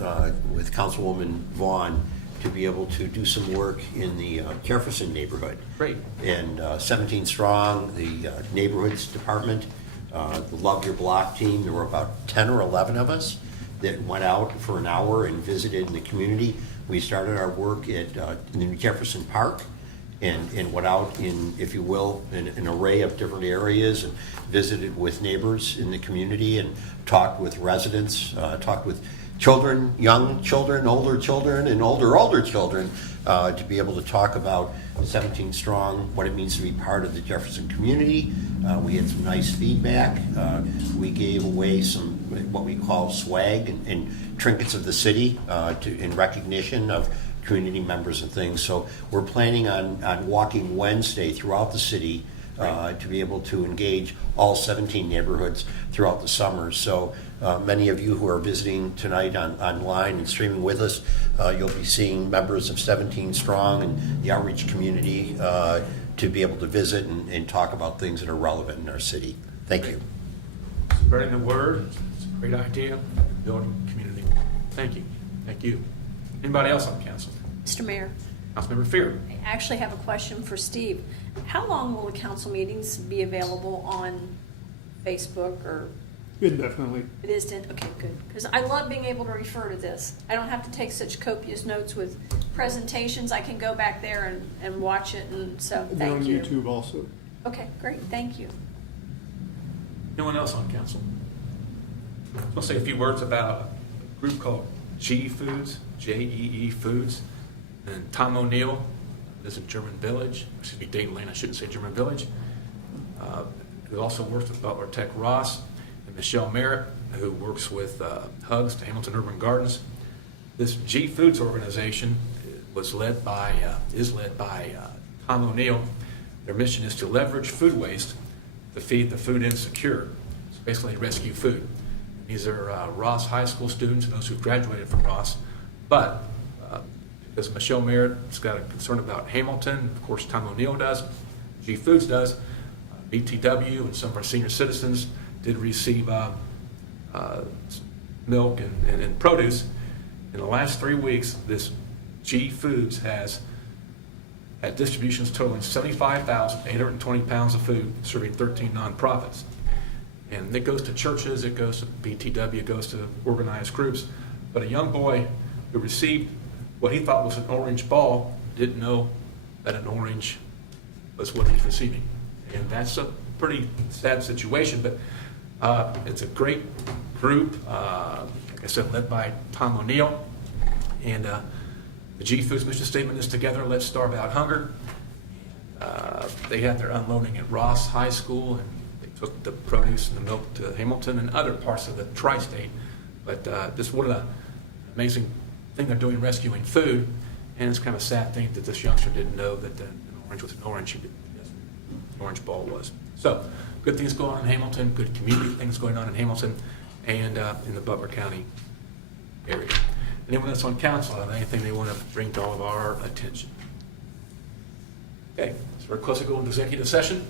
Councilwoman Vaughn to be able to do some work in the Jefferson neighborhood. Great. And 17 strong, the neighborhoods department, the Love Your Block team, there were about 10 or 11 of us that went out for an hour and visited in the community. We started our work at in Jefferson Park and went out in, if you will, an array of different areas and visited with neighbors in the community and talked with residents, talked with children, young children, older children, and older children to be able to talk about 17 Strong, what it means to be part of the Jefferson community. We had some nice feedback. We gave away some what we call swag and trinkets of the city in recognition of community members and things. So we're planning on walking Wednesday throughout the city to be able to engage all 17 neighborhoods throughout the summer. So many of you who are visiting tonight online and streaming with us, you'll be seeing members of 17 Strong and the outreach community to be able to visit and talk about things that are relevant in our city. Thank you. Spreading the word, it's a great idea, building community. Thank you. Thank you. Anybody else on council? Mr. Mayor, Councilmember Fear. I actually have a question for Steve. How long will the council meetings be available on Facebook or? Indefinitely. It is, okay, good. Because I love being able to refer to this. I don't have to take such copious notes with presentations. I can go back there and watch it, and so They're thank on you. YouTube also. Okay, great, thank you. Anyone else on council? I'll say a few words about a group called G Foods, J-E-E Foods, and Tom O'Neill lives in German Village, excuse me, Dayton Lane, I shouldn't say German Village, who also works with Butler Tech Ross, and Michelle Merritt, who works with Hugs to Hamilton Urban Gardens. This G Foods organization is led by Tom O'Neill. Their mission is to leverage food waste to feed the food insecure. So basically rescue food. These are Ross High School students and those who graduated from Ross. But because Michelle Merritt's got a concern about Hamilton, of course Tom O'Neill does, G Foods does, BTW and some of our senior citizens did receive milk and produce. In the last 3 weeks, this G Foods has had distributions totaling 75,820 pounds of food, serving 13 nonprofits. And it goes to churches, it goes to BTW, it goes to organized groups. But a young boy who received what he thought was an orange ball didn't know that an orange was what he's receiving. And that's a pretty sad situation, but it's a great group, like I said, led by Tom O'Neill. And the G Foods mission statement is together, let's starve out hunger. They had their unloading at Ross High School, and they took the produce and the milk to Hamilton and other parts of the tri-state. But just what an amazing thing they're doing, rescuing food. And it's kind of a sad thing that this youngster didn't know that an orange was an orange. He didn't know what an orange ball was. So good things going on in Hamilton, good community things going on in Hamilton and in the Butler County area. Anyone that's on council have anything they want to bring to all of our attention? Okay, so we're close to going to executive session?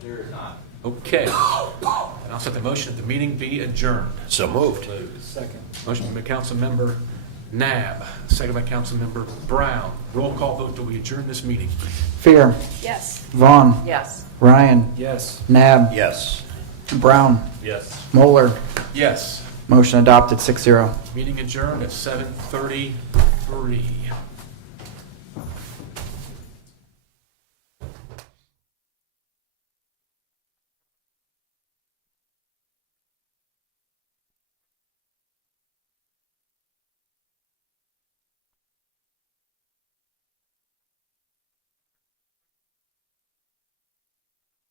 There is not. Okay. And I'll set the motion that the meeting be adjourned. So moved. Second. Motion by Council Member Nab, second by Council Member Brown. Roll call vote to we adjourn this meeting. Fear, Yes. Vaughn, Yes. Ryan, Yes. Nab, Yes. Brown, Yes. Moeller. Yes. Motion adopted 6-0. Meeting adjourned at 7:33.